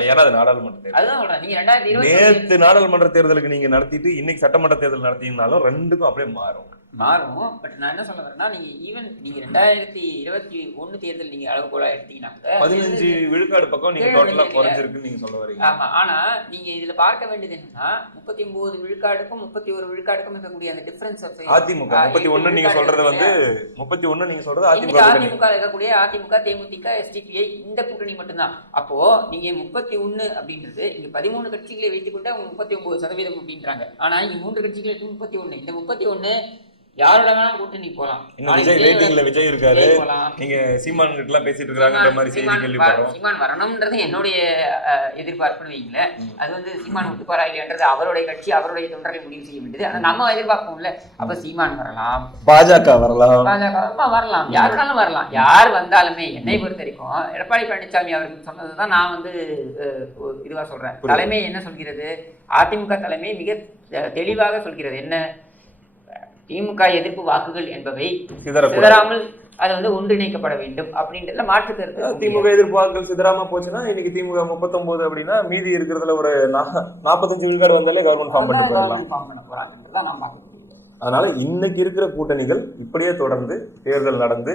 அதுதான் நீங்க 2020 நேத்து நாடாளுமன்ற தேர்தலுக்கு நீங்க நடத்திட்டு இன்னைக்கு சட்டமன்ற தேர்தல் நடத்தினாலும் ரெண்டுக்கும் அப்படியே மாறும். பட் நான் என்ன சொல்ல வரேன்னா, நீங்க 2021 தேர்தல் நீங்க அளவுகோலா எடுத்தீங்கன்னா 15 விழுக்காடு பக்கம் நீங்க டோட்டலா குறைஞ்சிருக்குன்னு நீங்க சொல்ல வரீங்க. ஆமா, ஆனா நீங்க இதுல பார்க்க வேண்டியது என்னன்னா 39 விழுக்காடுக்கும் 31 விழுக்காடுக்கும் இருக்கக்கூடிய அந்த டிஃபரன்ஸ். அதிமுக 31 நீங்க சொல்றது வந்து 31 நீங்க சொல்றது அதிமுக இருக்கக்கூடிய அதிமுக, தேமுதிக, எஸ்டிபிஐ இந்த கூட்டணி மட்டும்தான். அப்போ நீங்க 31 அப்படின்றது இங்க 13 கட்சிகளை வைத்துக்கொண்டு அவங்க 39% அப்படின்றாங்க. ஆனா இங்க 3 கட்சிகள் 31. இந்த 31 யாரோட வேணா கூட்டணி போலாம். விஜய் வெயிட்டிங்ல விஜய் இருக்காரு. நீங்க சீமான் கிட்ட எல்லாம் பேசிட்டு இருக்காங்கன்ற மாதிரி செய்தி கேள்விப்படுறோம். சீமான் வரணும்ன்றது என்னுடைய எதிர்பார்ப்புன்னு வைங்கள. அது வந்து சீமான் விட்டுப்பாரா இல்லையான்றது அவருடைய கட்சி, அவருடைய தொண்டர்கள் முடிவு செய்ய வேண்டியது. ஆனா நம்ம எதிர்பார்ப்போம்ல. அப்ப சீமான் வரலாம், பாஜக வரலாம், யாருனாலும் வரலாம். யார் வந்தாலுமே என்னை பொறுத்த வரைக்கும் எடப்பாடி பழனிசாமி அவர்கள் சொன்னதுதான் நான் வந்து இதுவா சொல்றேன். தலைமை என்ன சொல்கிறது? அதிமுக தலைமை மிக தெளிவாக சொல்கிறது. என்ன? திமுக எதிர்ப்பு வாக்குகள் என்பவை சிதறாமல் அது வந்து ஒன்றிணைக்கப்பட வேண்டும் அப்படின்றதுல மாற்று கருத்து. திமுக எதிர்ப்பு வாக்குகள் சிதறாம போச்சுன்னா இன்னைக்கு திமுக 39 அப்படின்னா மீதி இருக்கிறதுல ஒரு 45 விழுக்காடு வந்தாலே கவர்மெண்ட் ஃபார்ம் பண்ண போறாங்கன்றதான் நான் பார்க்க முடியுது. அதனால இன்னைக்கு இருக்கிற கூட்டணிகள் இப்படியே தொடர்ந்து தேர்தல் நடந்து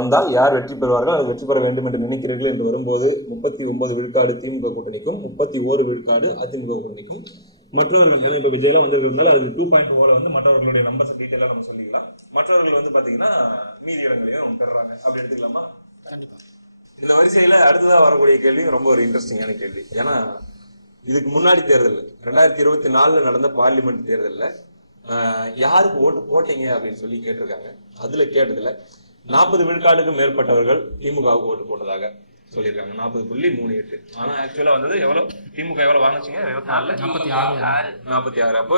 வந்தால் யார் வெற்றி பெறுவார்கள், அது வெற்றி பெற வேண்டும் என்று நினைக்கிறீர்கள் என்று வரும்போது 39 விழுக்காடு திமுக கூட்டணிக்கும் 31 விழுக்காடு அதிமுக கூட்டணிக்கும். மற்றவர்கள் ஏன்னா இப்போ விஜயெல்லாம் வந்திருக்கிறதுனால அது 2.0 வந்து மற்றவர்களுடைய நம்பர்ஸ் டீட்டெயிலாக நம்ம சொல்லிக்கலாம். மற்றவர்கள் வந்து பார்த்தீங்கன்னா மீதி இடங்களையும் பெறுறாங்க அப்படி எடுத்துக்கலாமா? கண்டிப்பா. இந்த வரிசையில் அடுத்ததாக வரக்கூடிய கேள்வி ரொம்ப ஒரு இன்ட்ரெஸ்டிங்கான கேள்வி. ஏன்னா இதுக்கு முன்னாடி தேர்தல் 2024 நடந்த பார்லிமெண்ட் தேர்தலில் யாருக்கு ஓட்டு போட்டீங்க அப்படின்னு சொல்லி கேட்டிருக்காங்க. அதில் கேட்டதில் 40 விழுக்காடுக்கு மேற்பட்டவர்கள் திமுகவுக்கு ஓட்டு போட்டதாக சொல்லியிருக்காங்க. 40.38. ஆனா ஆக்சுவலா வந்தது எவ்வளவு? திமுக எவ்வளவு வாங்குச்சிங்க? 24 46. அப்ப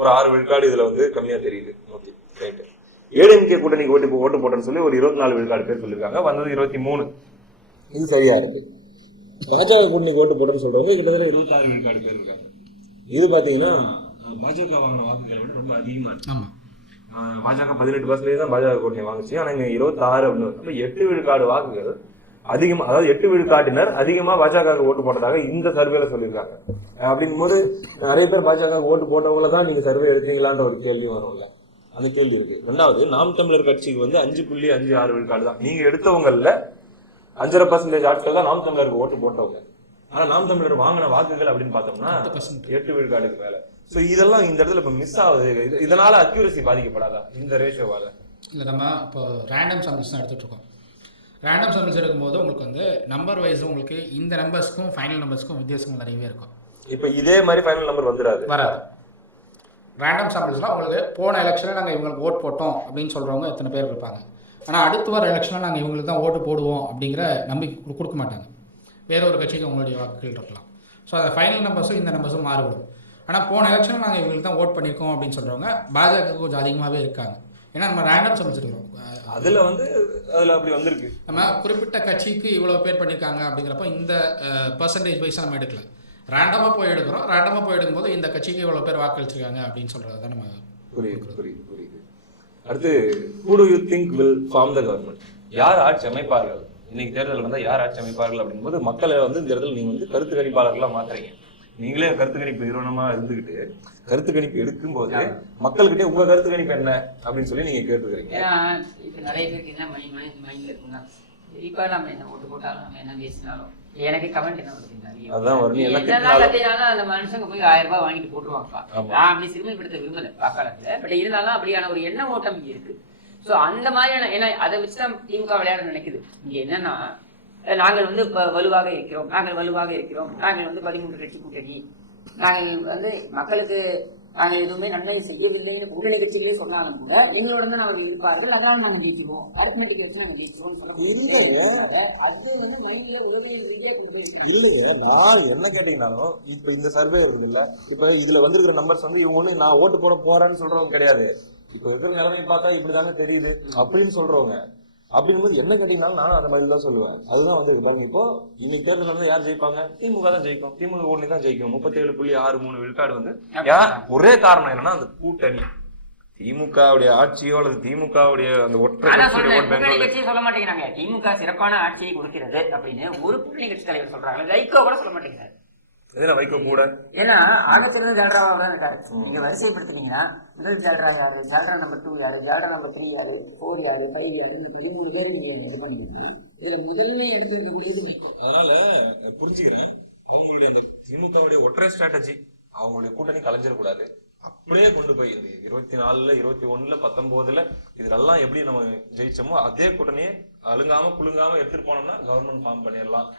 ஒரு 6 விழுக்காடு இதுல வந்து கம்மியா தெரியுது. Okay right. ஏடிஎம்கே கூட்டணிக்கு ஓட்டு போட்டேன்னு சொல்லி ஒரு 24 விழுக்காடு பேர் சொல்லியிருக்காங்க. வந்தது 23. இது சரியா இருக்கு. பாஜக கூட்டணிக்கு ஓட்டு போட்டேன்னு சொல்றவங்க கிட்டத்தட்ட 26 விழுக்காடு பேர் இருக்காங்க. இது பாத்தீங்கன்னா பாஜக வாங்கின வாக்குகளை விட ரொம்ப அதிகமா இருக்கு. பாஜக 18% தான் பாஜக கூட்டணி வாங்குச்சு. ஆனா இங்க 26 அப்படின்னு 8 விழுக்காடு வாக்குகள் அதிகமா, அதாவது 8 விழுக்காட்டினர் அதிகமா பாஜக ஓட்டு போட்டதாக இந்த சர்வேல சொல்லியிருக்காங்க. அப்படின் போது நிறைய பேர் பாஜக ஓட்டு போட்டவங்கள தான் நீங்க சர்வே எடுத்தீங்களான்ற ஒரு கேள்வி வரும்ல, அந்த கேள்வி இருக்கு. ரெண்டாவது, நாம் தமிழர் கட்சிக்கு வந்து 5.56 விழுக்காடு தான். நீங்க எடுத்தவங்கல்ல 5.5% ஆட்கள் தான் நாம் தமிழருக்கு ஓட்டு போட்டவங்க. ஆனா நாம் தமிழர் வாங்கின வாக்குகள் அப்படின்னு பார்த்தோம்னா 8 விழுக்காடுக்கு மேல. சோ இதெல்லாம் இந்த இடத்துல இப்ப மிஸ் ஆகுது. இதனால அக்யூரசி பாதிக்கப்படாதா இந்த ரேஷியோவால? இல்லை, நம்ம இப்போ ரேண்டம் சாம்பிள்ஸ் தான் எடுத்துகிட்டு இருக்கோம். ரேண்டம் சாம்பிள்ஸ் எடுக்கும்போது உங்களுக்கு வந்து நம்பர் வைஸ் உங்களுக்கு இந்த நம்பர்ஸ்க்கும் ஃபைனல் நம்பர்ஸ்க்கும் வித்தியாசங்கள் நிறையவே இருக்கும். இப்போ இதே மாதிரி ஃபைனல் நம்பர் வராது. ரேண்டம் சாம்பிள்ஸ்லாம் உங்களுக்கு போன எலெக்ஷனில் நாங்கள் இவங்களுக்கு ஓட் போட்டோம் அப்படின்னு சொல்கிறவங்க எத்தனை பேர் இருப்பாங்க. ஆனால் அடுத்து வர எலெக்ஷனில் நாங்கள் இவங்களுக்கு தான் ஓட்டு போடுவோம் அப்படிங்கிற நம்பிக்கை கொடுக்க மாட்டாங்க. வேற ஒரு கட்சிக்கு உங்களுடைய வாக்குகள் இருக்கலாம். ஸோ அந்த ஃபைனல் நம்பர்ஸும் இந்த நம்பர்ஸும் மாறுபடும். ஆனால் போன எலெக்ஷனில் நாங்கள் இவங்களுக்கு தான் ஓட் பண்ணியிருக்கோம் அப்படின்னு சொல்கிறவங்க பாஜக கொஞ்சம் அதிகமாகவே இருக்காங்க. ஏன்னா நம்ம ரேண்டம் சாம்பிள்ஸ் எடுக்கிறோம். அதில் அப்படி வந்திருக்கு. நம்ம குறிப்பிட்ட கட்சிக்கு இவ்வளோ பேர் பண்ணியிருக்காங்க அப்படிங்கிறப்ப இந்த பர்சன்டேஜ் வைஸாக நம்ம எடுக்கல, ரேண்டமாக போய் எடுக்கிறோம். ரேண்டமாக போய் எடுக்கும்போது இந்த கட்சிக்கு இவ்வளோ பேர் வாக்களிச்சிருக்காங்க அப்படின்னு சொல்கிறத தான் நம்ம புரியுது. அடுத்து, who do you think will form the government? யார் ஆட்சி அமைப்பார்கள்? இன்னைக்கு தேர்தல் வந்தால் யார் ஆட்சி அமைப்பார்கள் அப்படிங்கும்போது மக்களை வந்து இந்த இடத்துல நீங்கள் வந்து கருத்து கணிப்பாளர்களாக மாத்துறீங்க. நீங்களே கருத்து கணிப்பு நிறுவனமா இருந்துகிட்டு கருத்து கணிப்பு எடுக்கும் போது மக்கள்கிட்ட உங்க கருத்து கணிப்பு என்ன அப்படின்னு சொல்லி நீங்க கேட்டுக்கிறீங்க. இப்ப நிறைய பேருக்கு என்ன மைண்ட்ல இருக்குன்னா, இப்ப நம்ம என்ன ஓட்டு போட்டாலும் நம்ம என்ன பேசினாலும் எனக்கு கமெண்ட் என்ன வருது, அதான் வரும். அந்த மனுஷங்க போய் 1000 ரூபாய் வாங்கிட்டு போட்டுருவாங்கப்பா. நான் அப்படி சிறுமைப்படுத்த விரும்பல வாக்காளத்துல. பட் இருந்தாலும் அப்படியான ஒரு எண்ண ஓட்டம் இங்க இருக்கு. சோ அந்த மாதிரியான, ஏன்னா அதை வச்சுதான் திமுக விளையாட நினைக்குது. இங்க என்னன்னா, நாங்கள் வந்து வலுவாக இருக்கிறோம், நாங்கள் 13 கட்சி கூட்டணி, நாங்கள் வந்து மக்களுக்கு நாங்கள் எதுவுமே நன்மை செய்யவில்லைன்னு கூட்டணி கட்சிகளே சொன்னாலும் கூட எங்களோட தான் அவர்கள் இருப்பார்கள், அதனால நாங்க ஜெயிச்சிருவோம், அரித்மெட்டிக் வச்சு நாங்க ஜெயிச்சிருவோம் சொல்ல. அது வந்து மைண்ட்ல உளவியல் ரீதியா கொண்டு போய் வைக்கிறாங்க. இல்லைங்க, நான் என்ன கேட்டீங்கன்னாலும் இப்ப இந்த சர்வே இருக்குது இல்ல, இப்ப இதுல வந்திருக்கிற நம்பர்ஸ் வந்து இவங்க ஒண்ணு நான் ஓட்டு போட போறேன்னு சொல்றவங்க கிடையாது. இப்ப இருக்கிற நிலைமை பார்த்தா இப்படிதாங்க தெரியுது அப்படின்னு சொல்றவங்க. அப்படின் போது என்ன கேட்டீங்கன்னாலும் நானும் அந்த மாதிரி தான் சொல்லுவேன். அதுதான் வந்து பாருங்க, இப்போ இன்னைக்கு தேர்தல் வந்து யார் ஜெயிப்பாங்க? திமுக தான் ஜெயிக்கும். திமுக கூட்டணி தான் ஜெயிக்கும். 37.63 விழுக்காடு வந்து யார்? ஒரே காரணம் என்னன்னா அந்த கூட்டணி, திமுகவுடைய ஆட்சியோ அல்லது திமுகவுடைய அந்த ஒற்றை கட்சியை சொல்ல மாட்டேங்கிறாங்க. திமுக சிறப்பான ஆட்சியை கொடுக்கிறது அப்படின்னு ஒரு கூட்டணி கட்சி தலைவர் சொல்றாங்க. வைகோ கூட சொல்ல மாட்டேங்கிறாரு. வைகோ கூட, ஏன்னா ஆகச்சிறந்த ஜால்ராவா தான் இருக்காரு. நீங்க வரிசைப்படுத்தினீங்கன்னா முதல் ஜால்ரா யாரு, ஜால்ரா நம்பர் 2 யாரு, ஜால்ரா நம்பர் 3 யாரு, 4 யாரு, 5 யாரு, இந்த 13 பேரை நீங்க இது பண்ணீங்கன்னா இதுல முதன்மை இடத்துல இருக்கக்கூடியது வைகோ. அதனால புரிஞ்சுக்கிறேன், அவங்களுடைய அந்த திமுகவுடைய ஒற்றை ஸ்ட்ராட்டஜி, அவங்களுடைய கூட்டணி கலைஞ்சிடக்கூடாது. அப்படியே கொண்டு போய் இந்த 24, 21, 19 இதெல்லாம் எப்படி நம்ம ஜெயிச்சோமோ அதே கூட்டணியை அழுங்காம குலுங்காம எடுத்துட்டு போனோம்னா கவர்மெண்ட் ஃபார்ம் பண்ணிடலாம்.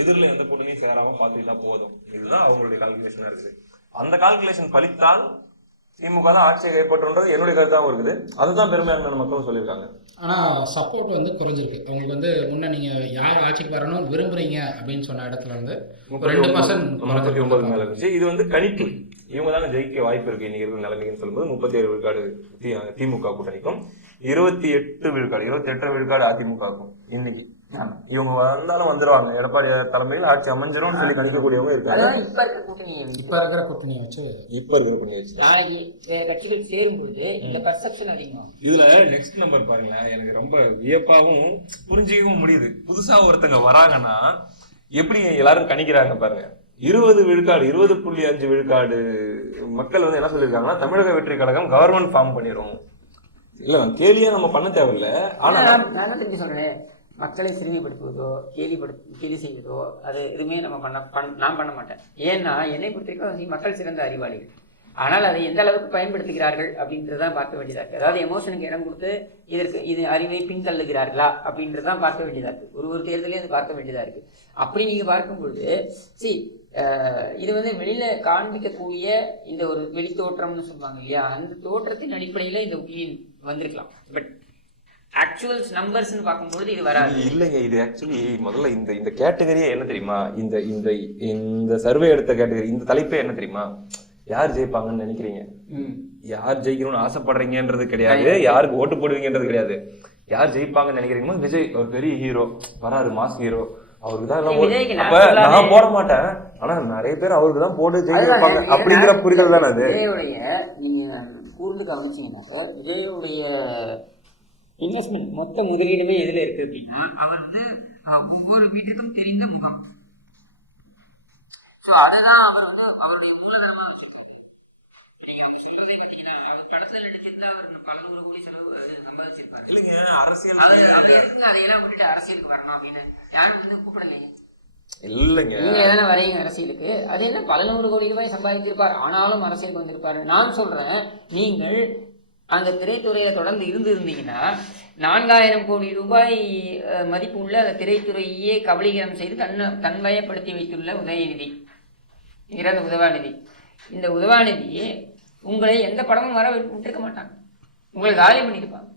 எதிரில் எந்த கூட்டணியும் சேராம பார்த்துக்கிட்டா போதும். இதுதான் அவங்களுடைய கால்குலேஷனா இருக்குது. அந்த கால்குலேஷன் பலித்தால் திமுக தான் ஆட்சியை கைப்பற்றுன்றது என்னுடைய கருத்தாகவும் இருக்குது. அதுதான் பெரும்பான்மையான மக்களும் சொல்லியிருக்காங்க. ஆனால் சப்போர்ட் வந்து குறைஞ்சிருக்கு. அவங்களுக்கு வந்து முன்னே நீங்கள் யார் ஆட்சிக்கு வரணும்னு விரும்புறீங்க அப்படின்னு சொன்ன இடத்துல வந்து 2% மேல இருந்துச்சு. இது வந்து கணிப்பு, இவங்க தாங்க ஜெயிக்க வாய்ப்பு இருக்கு இன்னைக்கு இருக்கிற நிலைமைன்னு சொல்லும்போது 37 விழுக்காடு திமுக கூட்டணிக்கும், 28 விழுக்காடு அதிமுகவுக்கும். இன்னைக்கு இவங்க வந்தாலும் வந்துருவாங்க, எடப்பாடி தலைமையில் ஆட்சி அமைஞ்சிரும் சொல்லி கணிக்கக்கூடியவங்க இருக்காங்க. இப்ப இருக்கிற கூட்டணியை வச்சு நாளைக்கு வேற கட்சிகள் சேரும்போது இந்த பெர்செப்ஷன் அதிகமாகும். இதுல நெக்ஸ்ட் நம்பர் பாருங்களேன், எனக்கு ரொம்ப வியப்பாவும் புரிஞ்சிக்கவும் முடியுது. புதுசா ஒருத்தங்க வராங்கன்னா எப்படி எல்லாரும் கணிக்கிறாங்க பாருங்க. 20 விழுக்காடு 20.5 விழுக்காடு மக்கள் வந்து என்ன சொல்லியிருக்காங்கன்னா, தமிழக வெற்றி கழகம் கவர்மெண்ட் ஃபார்ம் பண்ணிரும். இல்ல நான் கேலியே நம்ம பண்ண தேவையில்லை. ஆனா நான் திரும்பி சொல்றேன், மக்களை சிறுமைப்படுத்துவதோ கேலி செய்வதோ அது எதுவுமே நம்ம நான் பண்ண மாட்டேன். ஏன்னா என்னை பொறுத்தவரைக்கும் மக்கள் சிறந்த அறிவாளிகள். ஆனால் அதை எந்த அளவுக்கு பயன்படுத்துகிறார்கள் அப்படின்றதான் பார்க்க வேண்டியதா இருக்கு. அதாவது எமோஷனுக்கு இடம் கொடுத்து இது அறிவை பின்தள்ளுகிறார்களா அப்படின்றதான் பார்க்க வேண்டியதா இருக்கு. ஒரு தேர்தலையும் அது பார்க்க வேண்டியதா இருக்கு. அப்படி நீங்க பார்க்கும் பொழுது இது வந்து வெளியில காண்பிக்கக்கூடிய இந்த ஒரு வெளி தோற்றம்னு சொல்லுவாங்க இல்லையா, அந்த தோற்றத்தின் அடிப்படையில இந்த ஒப்பீனியன் வந்திருக்கலாம். பட் ஆக்சுவல்ஸ் நம்பர்ஸ்னு பார்க்கும்பொழுது இது வராது. இல்லைங்க, இது ஆக்சுவலி முதல்ல இந்த கேட்டகரியே என்ன தெரியுமா, இந்த இந்த இந்த சர்வே எடுத்த கேட்டகரி, இந்த தலைப்பே என்ன தெரியுமா, யார் ஜெயிப்பாங்கன்னு நினைக்கிறீங்க, யார் ஜெயிக்கணும்னு ஆசைப்படுறீங்கன்றது கிடையாது, யாருக்கு ஓட்டு போடுவீங்கன்றது கிடையாது, யார் ஜெயிப்பாங்கன்னு நினைக்கிறீங்க. விஜய் ஒரு பெரிய ஹீரோ வராரு, மாஸ் ஹீரோ, அவருக்கு தான். அப்ப நான் போட மாட்டேன், ஆனா நிறைய பேர் அவருக்கு தான் போட்டு ஜெயிப்பாங்க அப்படிங்கிற புரிதல் தானே அது. விஜயோடைய நீங்க கூர்ந்து கவனிச்சீங்கன்னாக்க விஜயோடைய இன்வெஸ்ட்மெண்ட் மொத்த முதலீடுமே எதுல இருக்கு அப்படின்னா, அவர் வந்து ஒவ்வொரு வீட்டுக்கும் தெரிந்த முகம். ஸோ அதுதான் அவர் வந்து அவருடைய மூலதனமா வச்சிருக்காரு. இப்போ நீங்க அவங்க சொல்றதே பாத்தீங்கன்னா, அவர் படத்துல நடிச்சிருந்தா அவர் பல 100 கோடி செலவு சம்பாதிச்சிருப்பாரு. இல்லைங்க, அரசியல் அவர் எதுக்குங்க அதையெல்லாம் விட்டுட்டு அரசியலுக்கு வரணும் அப்படின்னு யாரும் வந்து கூப்பிடலையே. இல்லைங்க, நீங்க எதனா வரையுங்க அரசியலுக்கு, அது என்ன பல 100 கோடி ரூபாய் சம்பாதித்திருப்பார், ஆனாலும் அரசியலுக்கு வந்திருப்பாரு. நான் சொல்றேன், நீங்கள் அங்க திரைத்துறையில தொடர்ந்து இருந்தீங்கன்னா 4000 கோடி ரூபாய் மதிப்பு உள்ள அந்த திரைத்துறையே கபலீகரம் செய்து தன்வயப்படுத்தி வைத்துள்ள உதயநிதி, இறந்த உதவாநிதி, இந்த உதவாநிதி உங்களை எந்த படமும் வர விட்டுருக்க மாட்டாங்க, உங்களை காலி பண்ணியிருப்பாங்க.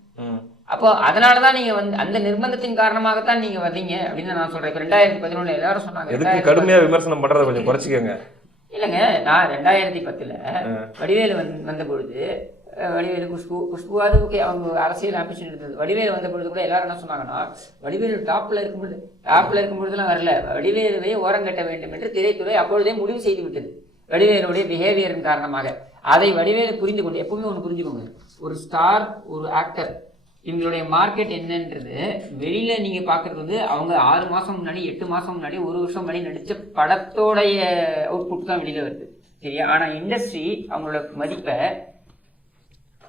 அப்போ அதனாலதான் நீங்க வந்து அந்த நிர்பந்தத்தின் காரணமாகத்தான் நீங்க வந்தீங்க அப்படின்னு நான் சொல்றேன். இப்ப 2011 எல்லாரும் சொன்னாங்க கடுமையா விமர்சனம் பண்றதை கொஞ்சம் குறைச்சிக்கோங்க. இல்லைங்க, நான் 2010 வடிவேலு வந்த பொழுது, வடிவேலு குஷ்புவாது ஓகே, அவங்க அரசியல் ஆம்பிஷன் இருந்தது. வடிவேலு வந்த பொழுது கூட எல்லாரும் என்ன சொன்னாங்கன்னா, வடிவேலு டாப்ல இருக்கும்பொழுதுலாம் வரல, வடிவேலுவே ஓரம் கட்ட வேண்டும் என்று திரைத்துறை அப்பொழுதே முடிவு செய்து விட்டது, வடிவேலுடைய பிஹேவியரின் காரணமாக. அதை வடிவேலு புரிந்து கொண்டு, எப்பவுமே ஒன்று புரிஞ்சுக்கோங்க, ஒரு ஸ்டார், ஒரு ஆக்டர், இவங்களுடைய மார்க்கெட் என்னன்றது வெளியில நீங்க பாக்குறது வந்து அவங்க 6 மாசம் முன்னாடி, 8 மாசம் முன்னாடி, 1 வருஷம் முன்னாடி நடிச்ச படத்தோடைய அவுட்புட் தான் வெளியில வருது, சரியா? ஆனா இண்டஸ்ட்ரி அவங்களோட மதிப்பை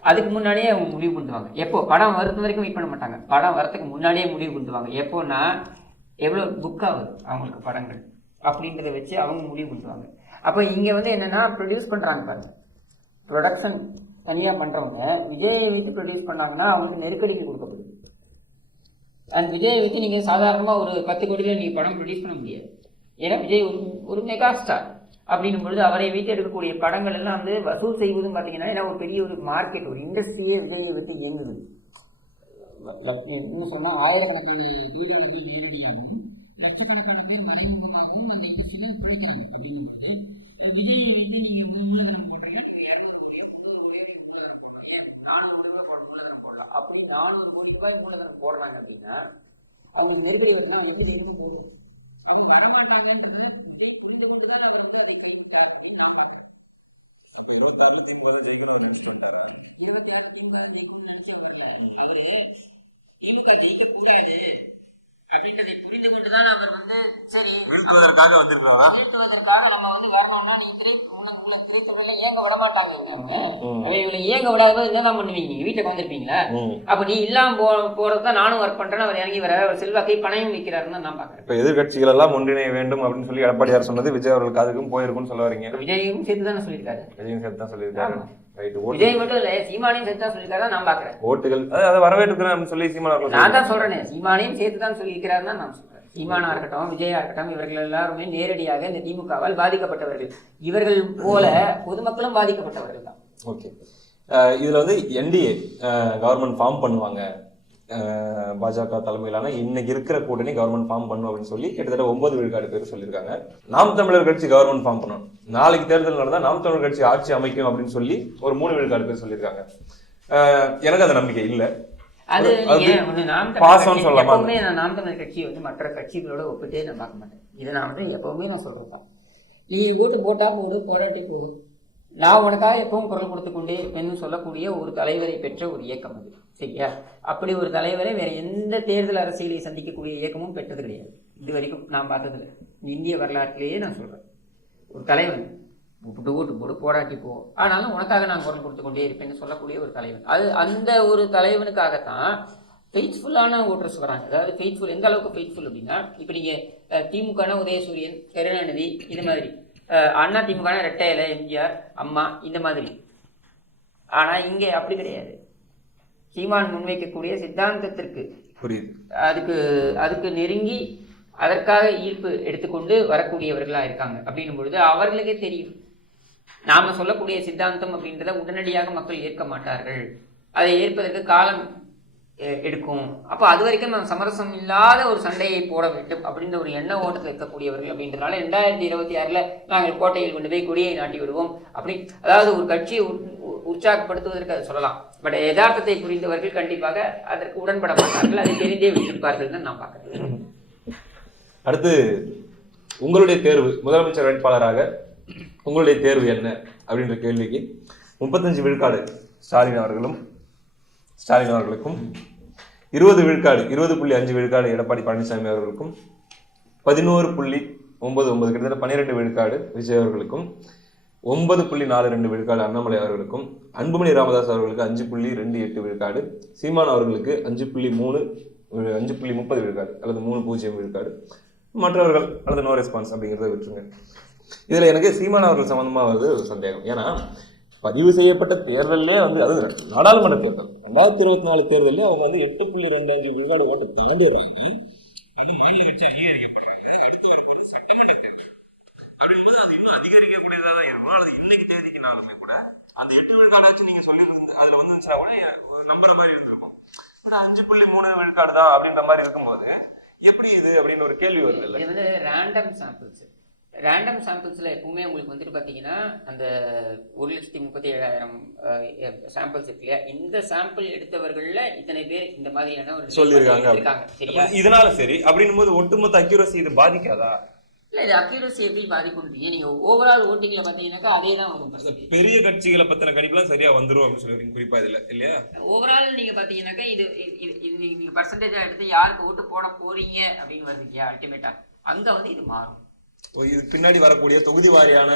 அதுக்கு முன்னாடியே அவங்க முடிவு பண்ணுவாங்க. எப்போ படம் வரது வரைக்கும் வெயிட் பண்ண மாட்டாங்க, படம் வரதுக்கு முன்னாடியே முடிவு பண்ணுவாங்க. எப்போன்னா எவ்வளோ புக் ஆகுது அவங்களுக்கு படங்கள் அப்படின்றத வச்சு அவங்க முடிவு பண்ணுவாங்க. அப்போ இங்கே வந்து என்னன்னா ப்ரொடியூஸ் பண்ணுறாங்க பாருங்க, ப்ரொடக்ஷன் தனியாக பண்ணுறவங்க விஜயை வைத்து ப்ரொடியூஸ் பண்ணாங்கன்னா அவங்களுக்கு நெருக்கடிகள் கொடுக்கப்படுது. அண்ட் விஜயை வைத்து நீங்கள் சாதாரணமாக ஒரு 10 கோடியில் நீங்கள் படம் ப்ரொடியூஸ் பண்ண முடியாது. ஏன்னா விஜய் ஒரு மெகா ஸ்டார் அப்படின்னும் பொழுது அவரை வைத்து எடுக்கக்கூடிய படங்கள் எல்லாம் வந்து வசூல் செய்வதும் பார்த்தீங்கன்னா, ஏன்னா ஒரு பெரிய ஒரு மார்க்கெட், ஒரு இண்டஸ்ட்ரியே விஜயை வைத்து இயங்குது. இன்னும் சொன்னால் ஆயிரக்கணக்கான தொழிலாளர்கள் நேரடியாகவும் லட்சக்கணக்கான பேர் மறைமுகமாகவும் அந்த இண்டஸ்ட்ரியில பிழைக்கிறாங்க. அப்படின்னும் பொழுது விஜயை வைத்து நீங்கள் மூலதனம் போடுறீங்கன்னா நீங்கள் 200 கோடியோ 300 கோடியோ நீங்கள் மூலதனம் போடணும். ஏன் 400 கோடி கூட மூலதனம் போடலாம். அப்படி 400 கோடி ரூபாய் மூலதனம் போடுறாங்க அப்படின்னா அவங்களுக்கு நெருக்கடி வருதுன்னா அவன் எப்படி தைரியமாக போடுவோம்? அப்போ வரமாட்டாங்கன்றத விஜய் புரிந்து கொண்டுதான் அவர் வந்து அதை கைவிட்டார் அப்படின்னு நான் பாக்குறேன். அப்ப 26ல திமுக தான் ஜெயிக்கணும் அவர் நினைச்சிட்டு வந்துட்டாரா? 26ல திமுக தான் ஜெயிக்கணும்னு நினைச்சு வரல. அவரு திமுக ஜெயிக்க கூடாது அப்படின்றதை புரிந்து கொண்டுதான் அவர் வந்து சரி வீழ்த்துவதற்காக வந்திருக்கிறாரா, வீழ்த்துவதற்காக நம்ம வந்து வரணும்னா நீ உங்களை திரைத்துறையில இயங்க விட மாட்டாங்க. அவங்க இவங்களை இயங்க விடாத என்னதான் பண்ணுவீங்க? நீங்க வீட்டுக்கு வந்திருப்பீங்களா? அப்ப நீ இல்லாம போறதுதான் நானும் ஒர்க் பண்றேன்னு அவர் இறங்கி வர, அவர் செல்வாக்கை பணயம் வைக்கிறாருன்னு நான் பாக்குறேன். இப்ப எதிர்கட்சிகள் எல்லாம் ஒன்றிணைய வேண்டும் அப்படின்னு சொல்லி எடப்பாடியார் சொன்னது விஜய் அவர்களுக்கு அதுக்கும் போயிருக்கும்னு சொல்ல வரீங்க? விஜயும் சேர்த்து தானே சொல்லியிருக்காரு. விஜயும் சேர்த்து தான் சொல்லியிருக்காரு. விஜய் மட்டும் இல்ல, சீமானையும் சேர்த்து தான் சொல்லியிருக்காரு. நான் பாக்குறேன் ஓட்டுகள் அதை வரவேற்றுக்கிறேன் சொல்லி சீமான் அவர்கள் நான் தான் சொல்றேன், சீமானையும் சேர்த்து தான் சொல்லியிருக்கிறாரு தான் நான் சொல்றேன். சீமானா இருக்கட்டும், விஜயா இருக்கட்டும், இவர்கள் எல்லாருமே நேரடியாக இந்த திமுகவால் பாதிக்கப்பட்டவர்கள். இவர்கள் போல பொதுமக்களும் பாதிக்கப்பட்டவர்கள் தான். ஓகே, இதுல வந்து என்டிஏ கவர்மெண்ட் ஃபார்ம் பண்ணுவாங்க, பாஜக தலைமையிலான இன்னைக்கு இருக்கிற கூட்டணி கவர்மெண்ட் ஃபார்ம் பண்ணும் அப்படின்னு சொல்லி கிட்டத்தட்ட 9 விழுக்காடு பேர் சொல்லியிருக்காங்க. நாம் தமிழர் கட்சி கவர்மெண்ட் ஃபார்ம் பண்ணணும், நாளைக்கு தேர்தல் நடந்தா நாம் தமிழர் கட்சி ஆட்சி அமைக்கும் அப்படின்னு சொல்லி ஒரு 3 விழுக்காடு பேர் சொல்லியிருக்காங்க. எனக்கு அந்த நம்பிக்கை இல்லை. அது நாம் தமிழர் கட்சி வந்து மற்ற கட்சிகளோட ஒப்பிட்டே நான் பார்க்க மாட்டேன். இதை நான் வந்து எப்பவுமே நான் சொல்றதுதான், நீ ஓட்டு போட்டா போடு, போராட்டி போ, நான் உனக்காக எப்பவும் குரல் கொடுத்து கொண்டே இருப்பேன்னு சொல்லக்கூடிய ஒரு தலைவரை பெற்ற ஒரு இயக்கம் அது, சரியா? அப்படி ஒரு தலைவரை வேற எந்த தேர்தல் அரசியலை சந்திக்கக்கூடிய இயக்கமும் பெற்றது கிடையாது இது வரைக்கும் நான் பார்த்ததுல. இந்திய வரலாற்றிலேயே நான் சொல்றேன், ஒரு தலைவன் ஓட்டு போடு, போராட்டி போ, ஆனாலும் உனக்காக நான் குரல் கொடுத்து கொண்டே இருப்பேன்னு சொல்லக்கூடிய ஒரு தலைவன். அது அந்த ஒரு தலைவனுக்காகத்தான் ஃபெய்த்ஃபுல்லான ஓட்டர்ஸ் வராங்க. அதாவது ஃபெய்த்ஃபுல் எந்த அளவுக்கு ஃபெய்த்ஃபுல் அப்படின்னா, இப்போ நீங்கள் திமுகனா உதயசூரியன், கருணாநிதி, இது மாதிரி, அண்ணா திமுகனா ரெட்டையில எம்ஜிஆர், அம்மா, இந்த மாதிரி. ஆனால் இங்கே அப்படி கிடையாது. சீமான் முன்வைக்கக்கூடிய சித்தாந்தத்திற்கு அதுக்கு நெருங்கி அதற்காக ஈர்ப்பு எடுத்துக்கொண்டு வரக்கூடியவர்களாக இருக்காங்க. அப்படின்னும் பொழுது அவர்களுக்கே தெரியும், நாம சொல்லக்கூடிய சித்தாந்தம் அப்படின்றத உடனடியாக மக்கள் ஏற்க மாட்டார்கள். அதை ஏற்பதற்கு காலம் எடுக்கும். அப்போ அது வரைக்கும் நம்ம சமரசம் இல்லாத ஒரு சண்டையை போட வேண்டும் அப்படின்ற ஒரு எண்ண ஓட்டத்தில் இருக்கக்கூடியவர்கள் அப்படின்றனால 2026 நாங்கள் கோட்டையில் கொண்டு போய் கொடியை நாட்டி விடுவோம் அப்படி, அதாவது ஒரு கட்சியை உற்சாகப்படுத்துவதற்கு அதை சொல்லலாம். பட் யதார்த்தத்தை புரிந்தவர்கள் கண்டிப்பாக அதற்கு உடன்பட மாட்டார்கள், அதை தெரிந்தே விட்டிருப்பார்கள் தான் நான் பார்க்கிறேன். அடுத்து உங்களுடைய தேர்வு, முதலமைச்சர் வேட்பாளராக உங்களுடைய தேர்வு என்ன அப்படின்ற கேள்விக்கு 35 விழுக்காடு ஸ்டாலின் அவர்களுக்கும் 20 விழுக்காடு 20.5 விழுக்காடு எடப்பாடி பழனிசாமி அவர்களுக்கும் 11.99 கிட்டத்தட்ட 12 விழுக்காடு விஜய் அவர்களுக்கும் 9.42 விழுக்காடு அண்ணாமலை அவர்களுக்கும் அன்புமணி ராமதாஸ் அவர்களுக்கு 5.28 விழுக்காடு சீமான் அவர்களுக்கு 5.30 விழுக்காடு அல்லது 3.0 விழுக்காடு மற்றவர்கள் அல்லது நோ ரெஸ்பான்ஸ் அப்படிங்கிறத விட்டுருங்க. இதுல எனக்கு சீமான் அவர்கள் சம்பந்தமா வருது ஒரு சந்தேகம். ஏன்னா பதிவு செய்யப்பட்ட தேர்தலே வந்து அது நாடாளுமன்ற தேர்தல் 2024 தேர்தலே அவங்க வந்து 8.25 விழுக்காடு ஓட்டு தாண்டிடுறாங்க. அடுத்து மாநில கட்சி அங்கீகரிக்கப்படுறாங்க. அடுத்து வரப்போறது சட்டமன்ற தேர்தல் அப்படின்போது அது இன்னும் அதிகரிக்கக்கூடியதாக தான் இருக்கணும். அல்லது இன்னைக்கு தேதிக்குனாலுமே கூட அந்த 8 விழுக்காடாச்சும் நீங்க சொல்லியிருந்து அதுல வந்துச்சுன்னா கூட நம்புற மாதிரி இருந்திருக்கும். பட் 5.3 விழுக்காடு தான் அப்படின்ற மாதிரி இருக்கும்போது எப்படி இது அப்படின்னு ஒரு கேள்வி வருது. இல்லை, இது வந்து ரேண்டம் சாம்பிள்ஸ்ல எப்பவுமே உங்களுக்கு வந்துட்டு பாத்தீங்கன்னா அந்த 1,37,000 சாம்பிள்ஸ் இருக்கு இல்லையா, இந்த சாம்பிள் எடுத்தவர்கள்ல இத்தனை பேர் இந்த மாதிரியான ஒரு சொல்லியிருக்காங்க. சரியா, இதனால சரி அப்படின்னும் போது ஒட்டுமொத்த அக்யூரசி இது பாதிக்காதா? இல்ல, இது அக்யூரசி எப்படி பாதிக்கும்ன்றீங்க நீங்க ஓவரால் ஓட்டிங்ல பாத்தீங்கன்னாக்கா அதே தான் வரும். பெரிய கட்சிகளை பத்தின கணிப்புலாம் சரியா வந்துரும் அப்படின்னு சொல்லுவீங்க குறிப்பா இதுல இல்லையா? ஓவரால் நீங்க பாத்தீங்கன்னாக்கா இது நீங்க பர்சன்டேஜா எடுத்து யாருக்கு ஓட்டு போட போறீங்க அப்படின்னு வருது இல்லையா, அல்டிமேட்டா அங்க வந்து இது மாறும். இதுக்கு பின்னாடி வரக்கூடிய தொகுதி வாரியான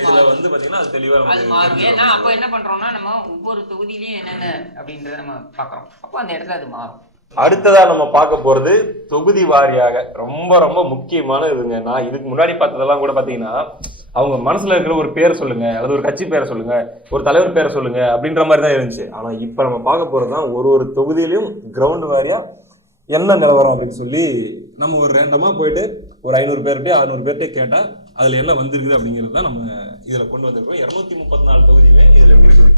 இதுல வந்து பாத்தீங்கன்னா அது தெளிவா அது மாறும். ஏன்னா அப்ப என்ன பண்றோம்னா நம்ம ஒவ்வொரு தொகுதியிலயும் என்னென்ன அப்படின்றத நம்ம பாக்குறோம். அப்போ அந்த இடத்துல அது மாறும். அடுத்ததா நம்ம பார்க்க போறது தொகுதி வாரியாக ரொம்ப ரொம்ப முக்கியமான இதுங்க. நான் இதுக்கு முன்னாடி பார்த்ததெல்லாம் கூட பாத்தீங்கன்னா அவங்க மனசுல இருக்கிற ஒரு பேரை சொல்லுங்க அல்லது ஒரு கட்சி பேரை சொல்லுங்க ஒரு தலைவர் பேரை சொல்லுங்க அப்படின்ற மாதிரி தான் இருந்துச்சு. ஆனா இப்ப நம்ம பார்க்க போறதுதான் ஒரு தொகுதியிலையும் கிரவுண்ட் வாரியா என்ன நிலவரம் அப்படின்னு சொல்லி நம்ம ஒரு ரேண்டமா போயிட்டு ஒரு 500 பேர்கிட்டே 600 பேர்கிட்டே கேட்டா அதுல என்ன வந்திருக்குது அப்படிங்கிறது தான் நம்ம இதுல கொண்டு வந்திருக்கோம். 234 தொகுதியுமே இதுல இருக்குது.